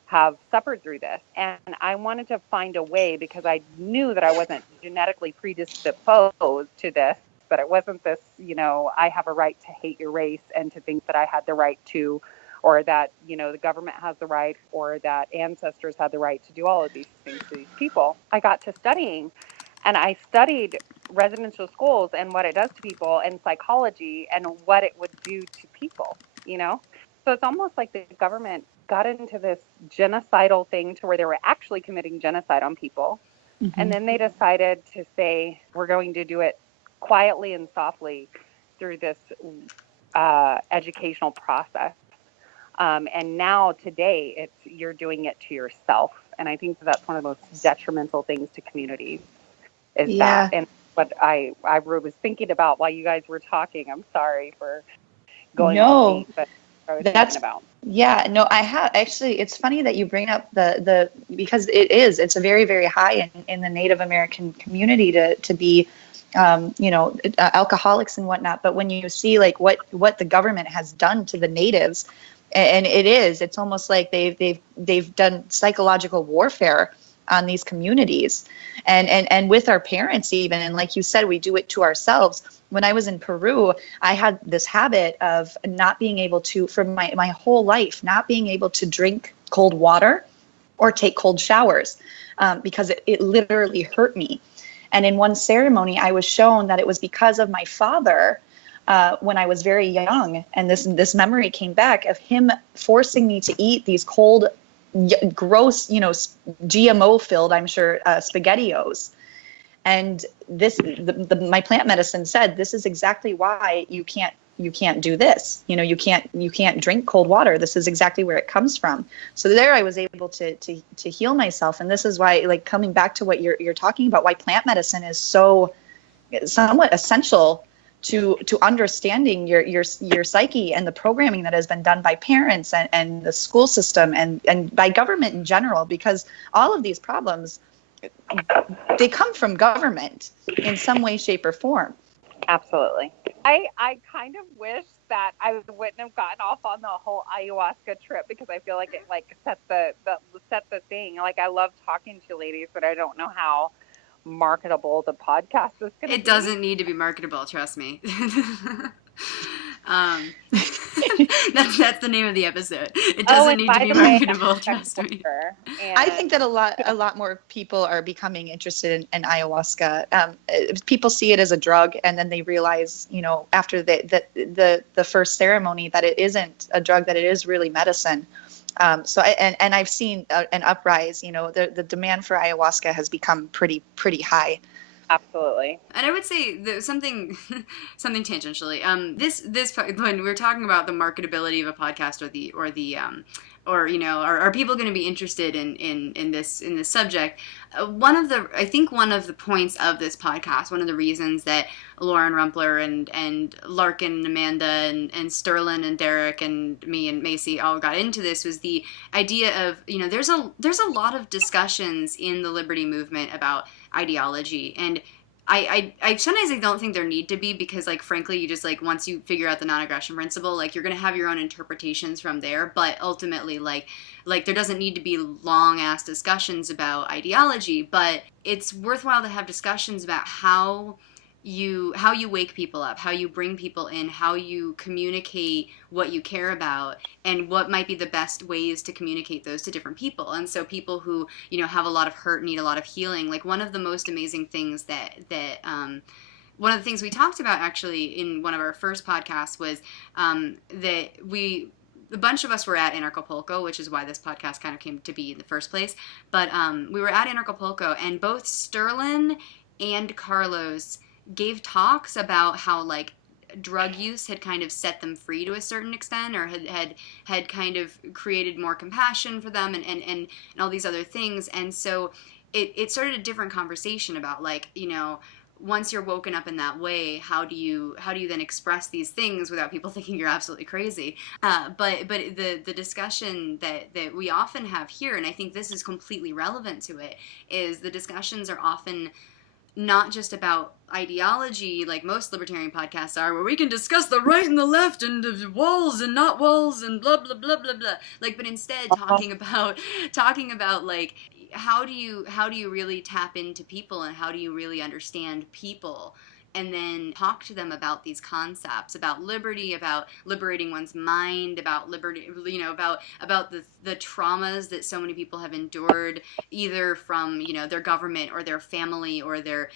have suffered through this. And I wanted to find a way, because I knew that I wasn't genetically predisposed to this, but it wasn't this, I have a right to hate your race and to think that I had the right to, or that, the government has the right, or that ancestors had the right to do all of these things to these people. I got to studying, and I studied residential schools and what it does to people, and psychology and what it would do to people, So it's almost like the government got into this genocidal thing to where they were actually committing genocide on people. Mm-hmm. And then they decided to say, we're going to do it quietly and softly through this educational process. And now today, you're doing it to yourself. And I think that's one of the most detrimental things to communities is that. And what I was thinking about while you guys were talking, I'm sorry for going off beat, but I was thinking about. Yeah, no, I have actually. It's funny that you bring up the because it's a very, very high in the Native American community to be, alcoholics and whatnot. But when you see like what the government has done to the natives, and it's almost like they've done psychological warfare on these communities, and with our parents even, and like you said, we do it to ourselves. When I was in Peru, I had this habit of not being able to, for my whole life, not being able to drink cold water or take cold showers because it literally hurt me. And in one ceremony, I was shown that it was because of my father when I was very young. And this memory came back of him forcing me to eat these cold, gross, GMO filled, I'm sure, SpaghettiOs. And my plant medicine said, this is exactly why you can't do this. You can't drink cold water. This is exactly where it comes from. So there I was able to heal myself. And this is why, like, coming back to what you're talking about, why plant medicine is so somewhat essential to understanding your psyche and the programming that has been done by parents and the school system and by government in general, because all of these problems, they come from government in some way, shape, or form. Absolutely. I kind of wish that I wouldn't have gotten off on the whole ayahuasca trip, because I feel like it set the thing. Like, I love talking to ladies, but I don't know how marketable the podcast is going to be. It doesn't need to be marketable, trust me. That's the name of the episode. It doesn't need to be marketable, trust me. I think that a lot more people are becoming interested in ayahuasca. People see it as a drug, and then they realize, after the first ceremony, that it isn't a drug, that it is really medicine. So I've seen an uprise. The demand for ayahuasca has become pretty high. Absolutely. And I would say something tangentially. This when we're talking about the marketability of a podcast are people going to be interested in this subject? One of the points of this podcast, one of the reasons that Lauren Rumpler and Larkin and Amanda and Sterling and Derek and me and Macey all got into this was the idea of, there's a lot of discussions in the liberty movement about ideology, and I sometimes I don't think there need to be, because, like, frankly, you just, like, once you figure out the non-aggression principle, like, you're going to have your own interpretations from there. But ultimately, like there doesn't need to be long ass discussions about ideology, but it's worthwhile to have discussions about how you wake people up, how you bring people in, how you communicate what you care about, and what might be the best ways to communicate those to different people. And so people who, have a lot of hurt, need a lot of healing. Like, one of the most amazing things one of the things we talked about actually in one of our first podcasts was that a bunch of us were at Anarchapulco, which is why this podcast kind of came to be in the first place. But we were at Anarchapulco, and both Sterling and Carlos gave talks about how, like, drug use had kind of set them free to a certain extent, or had kind of created more compassion for them and all these other things. And so it started a different conversation about, like, once you're woken up in that way, how do you then express these things without people thinking you're absolutely crazy? But the discussion that we often have here, and I think this is completely relevant to it, is the discussions are often not just about ideology, like most libertarian podcasts are, where we can discuss the right and the left and the walls and not walls and blah blah blah blah blah. Like, but instead talking about like how do you really tap into people, and how do you really understand people, and then talk to them about these concepts, about liberty, about liberating one's mind, about liberty, about the traumas that so many people have endured, either from, their government or their family or their,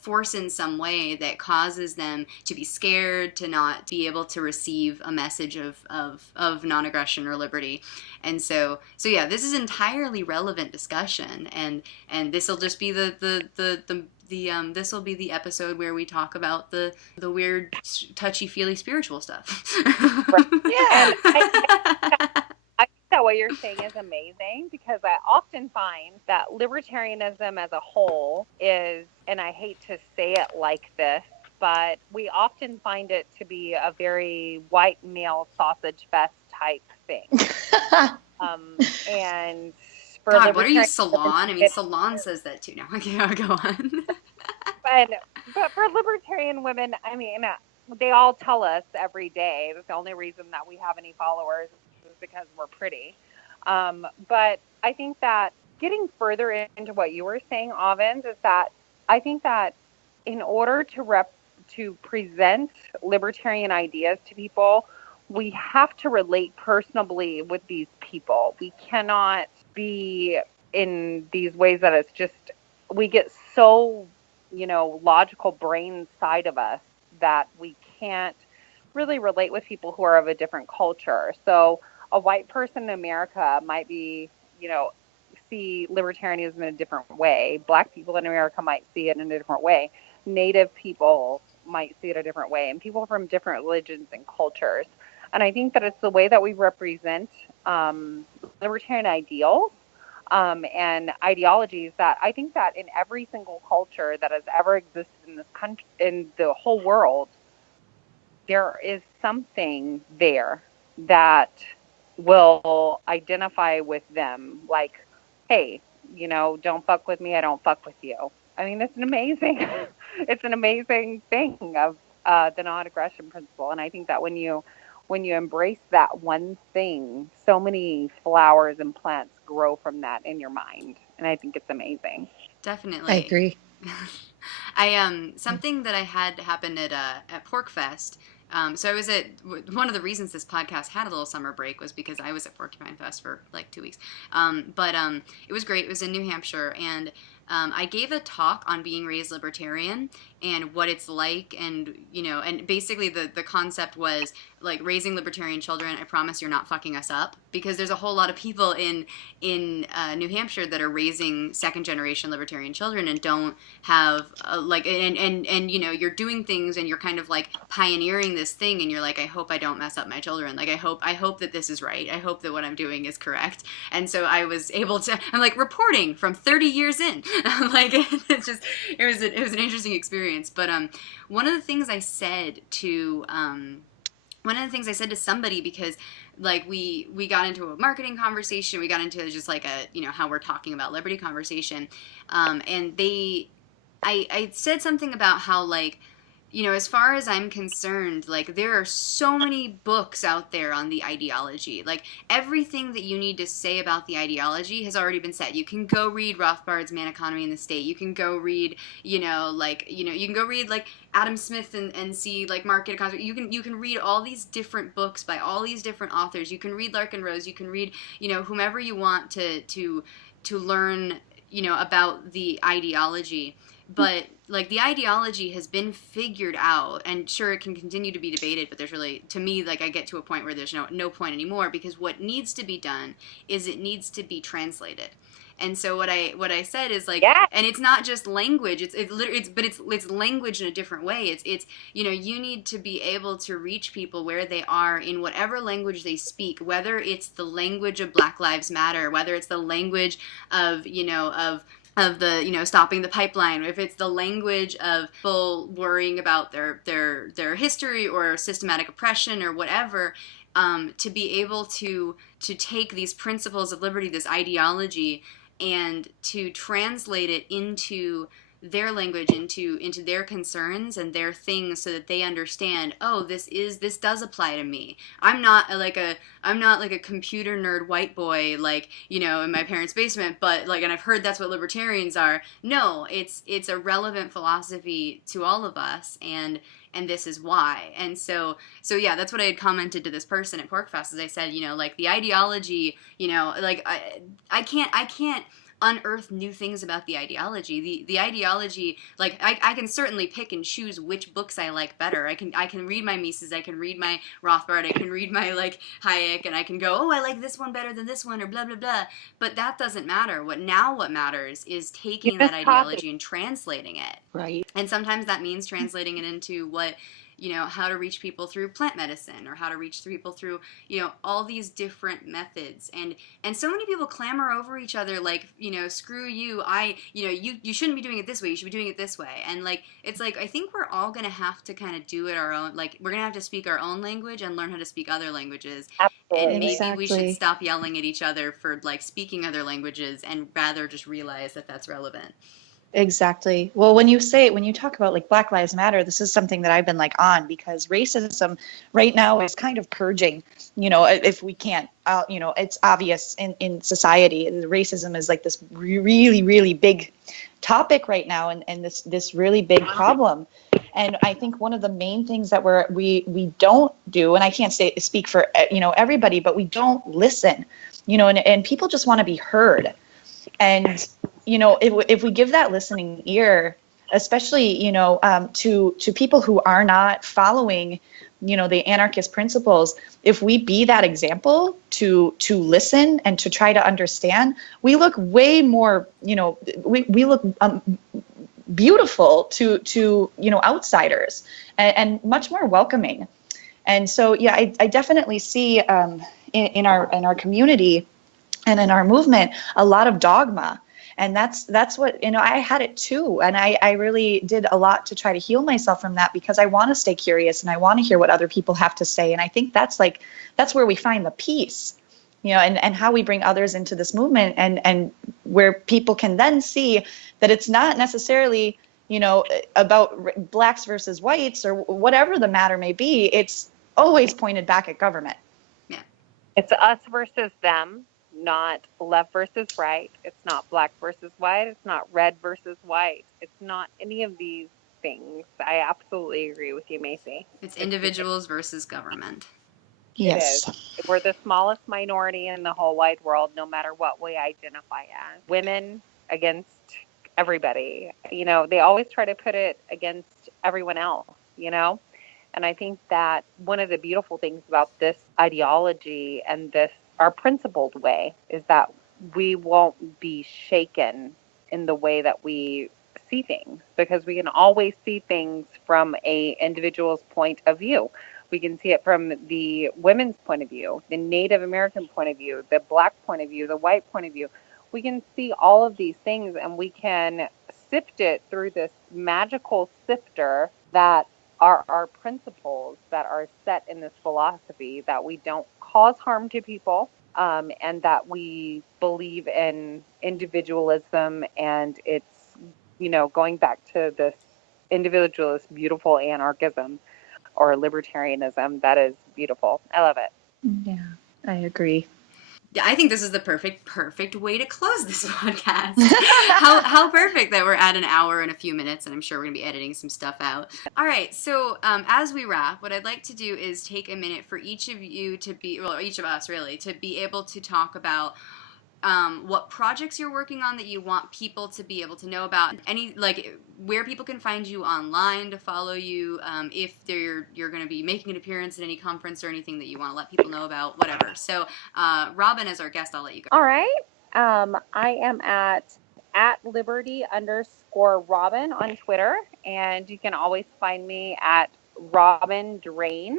force in some way that causes them to be scared, to not be able to receive a message of non-aggression or liberty. And so yeah, this is entirely relevant discussion, and this will just be this will be the episode where we talk about the weird, touchy-feely spiritual stuff. Yeah. I think that what you're saying is amazing, because I often find that libertarianism as a whole is, and I hate to say it like this, but we often find it to be a very white male sausage fest type thing. And for God, what are you, Salon? I mean, Salon says that too. Now, okay, go on. But for libertarian women, I mean, they all tell us every day that the only reason that we have any followers is because we're pretty. But I think that getting further into what you were saying, Avens, is that I think that in order to present libertarian ideas to people, we have to relate personally with these people. We cannot be in these ways that it's just, we get so, logical brain side of us that we can't really relate with people who are of a different culture. So a white person in America might be, see libertarianism in a different way. Black people in America might see it in a different way. Native people might see it a different way, and people from different religions and cultures. And I think that it's the way that we represent libertarian ideals and ideologies that I think that in every single culture that has ever existed in this country, in the whole world, there is something there that will identify with them. Like, hey, don't fuck with me, I don't fuck with you. I mean, it's an amazing thing of the non-aggression principle. And I think that when you embrace that one thing, so many flowers and plants grow from that in your mind. And I think it's amazing. Definitely. I agree. Something that I had happen at PorcFest. So I was at, one of the reasons this podcast had a little summer break was because I was at Porcupine Fest for like 2 weeks. But it was great. It was in New Hampshire, and I gave a talk on being raised libertarian and what it's like, and and basically the concept was like, raising libertarian children, I promise you're not fucking us up, because there's a whole lot of people in New Hampshire that are raising second generation libertarian children and don't have and you're doing things and you're kind of like pioneering this thing, and you're like, I hope I don't mess up my children. Like, I hope that this is right. I hope that what I'm doing is correct. And so I was able to, I'm like reporting from 30 years in. Like, it was an interesting experience. But one of the things I said to somebody, because like we got into a marketing conversation, we got into just like a how we're talking about liberty conversation, and I said something about how, like, as far as I'm concerned, like, there are so many books out there on the ideology. Like, everything that you need to say about the ideology has already been said. You can go read Rothbard's Man, Economy, and the State. You can go read, you can go read, like, Adam Smith and see, like, Market Economy. You can read all these different books by all these different authors. You can read Larkin Rose. You can read, whomever you want to learn, about the ideology. But, like, the ideology has been figured out, and sure, it can continue to be debated, but there's really, to me, like, I get to a point where there's no point anymore, because what needs to be done is it needs to be translated. And so what I said is, like, yeah. And it's not just language, it's language in a different way. It's you need to be able to reach people where they are in whatever language they speak, whether it's the language of Black Lives Matter, whether it's the language of the, you know, stopping the pipeline, if it's the language of people worrying about their history or systematic oppression or whatever, to be able to take these principles of liberty, this ideology, and to translate it into their language, into their concerns and their things, so that they understand, oh, this does apply to me. I'm not like a computer nerd white boy, like, you know, in my parents' basement, but like, and I've heard that's what libertarians are. No, it's a relevant philosophy to all of us, and this is why. And so yeah, that's what I had commented to this person at PorkFest, as I said, you know, like, the ideology, you know, like, I can't unearth new things about the ideology. The ideology, like, I can certainly pick and choose which books I like better. I can read my Mises, I can read my Rothbard, I can read my, like, Hayek, and I can go, oh, I like this one better than this one, or blah blah blah. But that doesn't matter. What matters is taking that ideology and translating it. Right. And sometimes that means translating it into what, you know, how to reach people through plant medicine, or how to reach people through, you know, all these different methods. And so many people clamor over each other, like, you know, screw you, you know, you shouldn't be doing it this way, you should be doing it this way. And like, it's like, I think we're all going to have to kind of do it our own, like, we're going to have to speak our own language and learn how to speak other languages. Absolutely. And maybe we should Exactly. stop yelling at each other for, like, speaking other languages, and rather just realize that that's relevant. Exactly. Well, when you talk about like Black Lives Matter, this is something that I've been like on, because racism right now is kind of purging, you know, if we can't, you know, it's obvious in society. Racism is like this really, really big topic right now, and this really big problem. And I think one of the main things that we don't do, and I can't speak for, you know, everybody, but we don't listen, you know, and people just want to be heard. And, you know, if we give that listening ear, especially, you know, to people who are not following, you know, the anarchist principles, if we be that example to listen and to try to understand, we look way more, you know, we look beautiful to you know, outsiders, and much more welcoming. And so, yeah, I definitely see in our community and in our movement a lot of dogma. And that's what, you know, I had it too. And I really did a lot to try to heal myself from that, because I want to stay curious and I want to hear what other people have to say. And I think that's where we find the peace, you know, and how we bring others into this movement, and where people can then see that it's not necessarily, you know, about blacks versus whites or whatever the matter may be. It's always pointed back at government. Yeah. It's us versus them, not left versus right. It's not black versus white. It's not red versus white. It's not any of these things. I absolutely agree with you, Macey. It's individuals versus government. Yes. It is. We're the smallest minority in the whole wide world, no matter what we identify as. Women against everybody. You know, they always try to put it against everyone else, you know? And I think that one of the beautiful things about this ideology and this, our principled way, is that we won't be shaken in the way that we see things, because we can always see things from a individual's point of view. We can see it from the women's point of view, the Native American point of view, the black point of view, the white point of view. We can see all of these things, and we can sift it through this magical sifter that are our principles that are set in this philosophy, that we don't cause harm to people, and that we believe in individualism, and it's, you know, going back to this individualist, beautiful anarchism or libertarianism that is beautiful. I love it. Yeah, I agree. Yeah, I think this is the perfect way to close this podcast. How perfect that we're at an hour and a few minutes, and I'm sure we're going to be editing some stuff out. All right, so as we wrap, what I'd like to do is take a minute for each of you to be, well, each of us really, to be able to talk about what projects you're working on that you want people to be able to know about, any, like, where people can find you online to follow you, if you're going to be making an appearance at any conference or anything that you want to let people know about, whatever. So Robin, as our guest, I'll let you go. All right. I am at liberty_Robin on Twitter, and you can always find me at Robin Drain.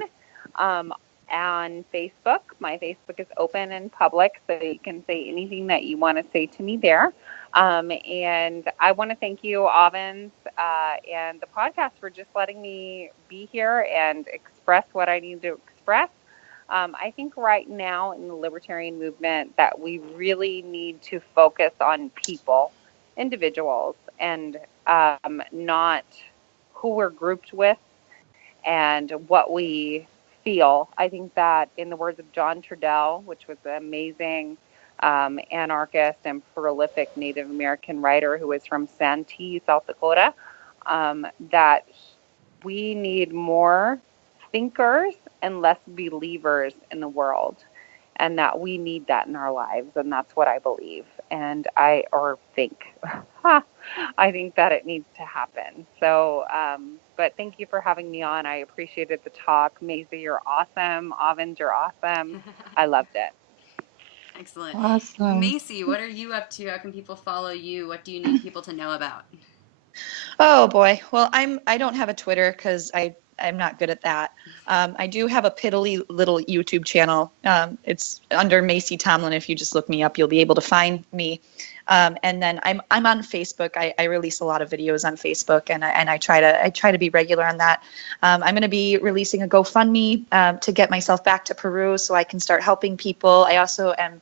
on Facebook. My Facebook is open and public, so you can say anything that you want to say to me there. And I want to thank you, Avens, and the podcast for just letting me be here and express what I need to express. I think right now in the libertarian movement that we really need to focus on people, individuals, and not who we're grouped with and what we feel. I think that in the words of John Trudell, which was an amazing anarchist and prolific Native American writer who is from Santee, South Dakota, that we need more thinkers and less believers in the world, and that we need that in our lives, and that's what I believe, and I think that it needs to happen. So, but thank you for having me on. I appreciated the talk. Macey, you're awesome. Avens, you're awesome. I loved it. Excellent. Awesome. Macey, what are you up to? How can people follow you? What do you need people to know about? Oh boy. Well, I don't have a Twitter because I'm not good at that. I do have a piddly little YouTube channel. It's under Macey Tomlin. If you just look me up, you'll be able to find me. And then I'm on Facebook. I release a lot of videos on Facebook, and I try to be regular on that. I'm going to be releasing a GoFundMe to get myself back to Peru so I can start helping people. I also am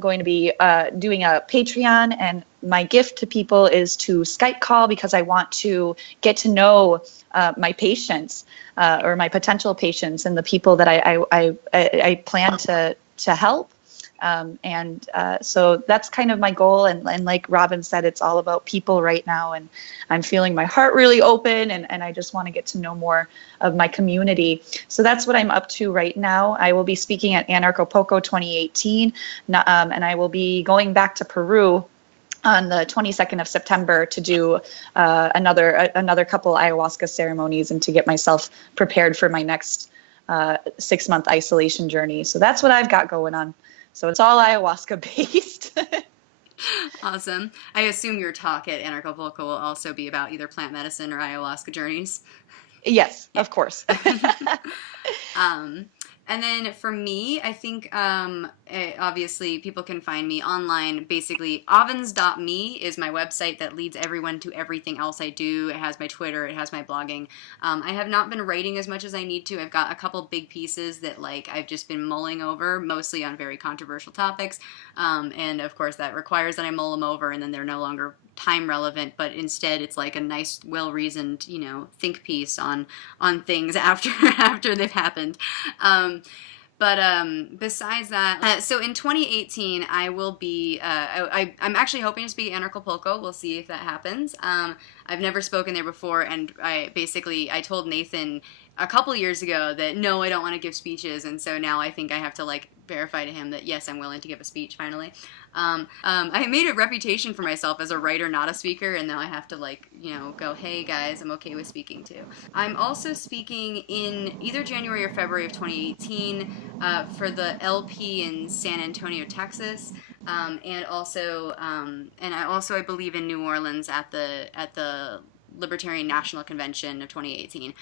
going to be doing a Patreon, and my gift to people is to Skype call because I want to get to know my patients or my potential patients and the people that I plan to help. So that's kind of my goal. And like Robin said, it's all about people right now. And I'm feeling my heart really open, and I just want to get to know more of my community. So that's what I'm up to right now. I will be speaking at Anarcho-Poco 2018, and I will be going back to Peru on the 22nd of September to do another couple ayahuasca ceremonies and to get myself prepared for my next 6-month isolation journey. So that's what I've got going on. So it's all ayahuasca based. Awesome. I assume your talk at Anarcho-Poco will also be about either plant medicine or ayahuasca journeys. Yes, of course. And then for me, I think obviously people can find me online. Basically, avens.me is my website that leads everyone to everything else I do. It has my Twitter, it has my blogging. I have not been writing as much as I need to. I've got a couple big pieces that I've just been mulling over, mostly on very controversial topics. And of course that requires that I mull them over, and then they're no longer time relevant, but instead it's like a nice, well-reasoned, think piece on things after they've happened. But besides that, so in 2018, I will be, I'm actually hoping to speak at Anarcho-Poco. We'll see if that happens. I've never spoken there before, and I told Nathan a couple years ago that no, I don't want to give speeches, and so now I think I have to verify to him that yes, I'm willing to give a speech finally. I made a reputation for myself as a writer, not a speaker, and now I have to go, hey guys, I'm okay with speaking too. I'm also speaking in either January or February of 2018 for the LP in San Antonio, Texas, and I believe in New Orleans at the Libertarian National Convention of 2018.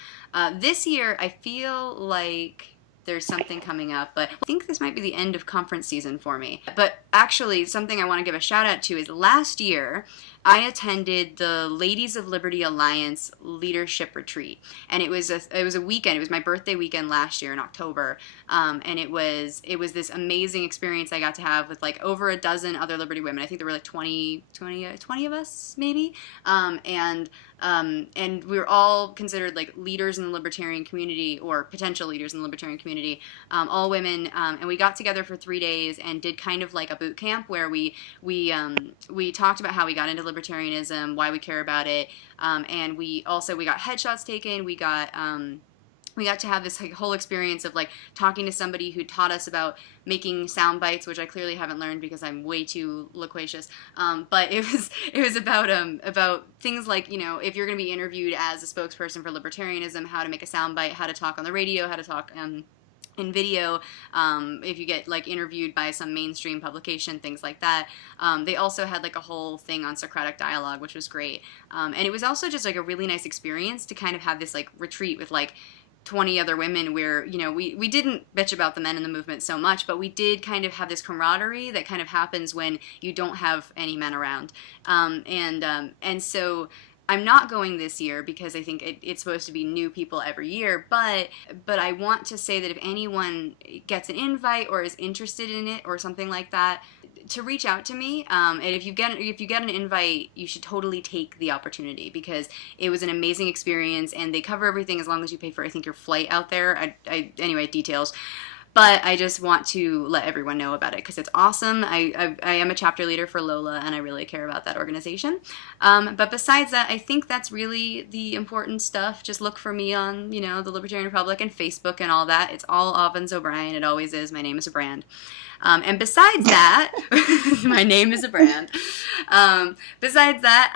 This year, I feel like there's something coming up, but I think this might be the end of conference season for me. But actually, something I want to give a shout out to is last year, I attended the Ladies of Liberty Alliance Leadership Retreat, and it was a weekend. It was my birthday weekend last year in October, and it was this amazing experience I got to have with over a dozen other Liberty women. I think there were 20 of us maybe, and we were all considered leaders in the libertarian community or potential leaders in the libertarian community, all women, and we got together for 3 days and did kind of like a boot camp where we talked about how we got into libertarianism, why we care about it, and we got headshots taken. We got to have this whole experience of talking to somebody who taught us about making sound bites, which I clearly haven't learned because I'm way too loquacious. But it was about things if you're going to be interviewed as a spokesperson for libertarianism, how to make a sound bite, how to talk on the radio, how to talk in video, if you get interviewed by some mainstream publication, things like that. They also had a whole thing on Socratic dialogue, which was great. And it was also just a really nice experience to kind of have this retreat with 20 other women where, you know, we didn't bitch about the men in the movement so much, but we did kind of have this camaraderie that kind of happens when you don't have any men around. And so I'm not going this year because I think it's supposed to be new people every year, but I want to say that if anyone gets an invite or is interested in it or something like that, to reach out to me. And if you get an invite, you should totally take the opportunity because it was an amazing experience, and they cover everything as long as you pay for, I think, your flight out there. Anyway, details. But I just want to let everyone know about it because it's awesome. I am a chapter leader for Lola, and I really care about that organization. But besides that, I think that's really the important stuff. Just look for me on, you know, the Libertarian Republic and Facebook and all that. It's all Avens O'Brien. It always is. My name is a brand. And besides that, my name is a brand. Besides that,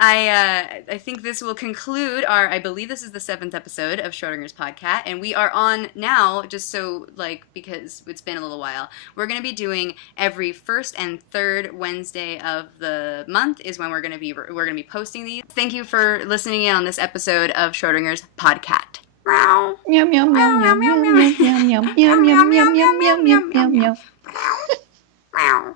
I think this will conclude I believe this is the 7th episode of Schrodinger's Podcat, and we are on now, just so, like, because it's been a little while, we're going to be doing every first and third Wednesday of the month is when we're going to be posting these. Thank you for listening in on this episode of Schrodinger's Podcat. Meow. Meow meow meow meow meow meow meow meow meow meow meow meow meow meow meow. Meow.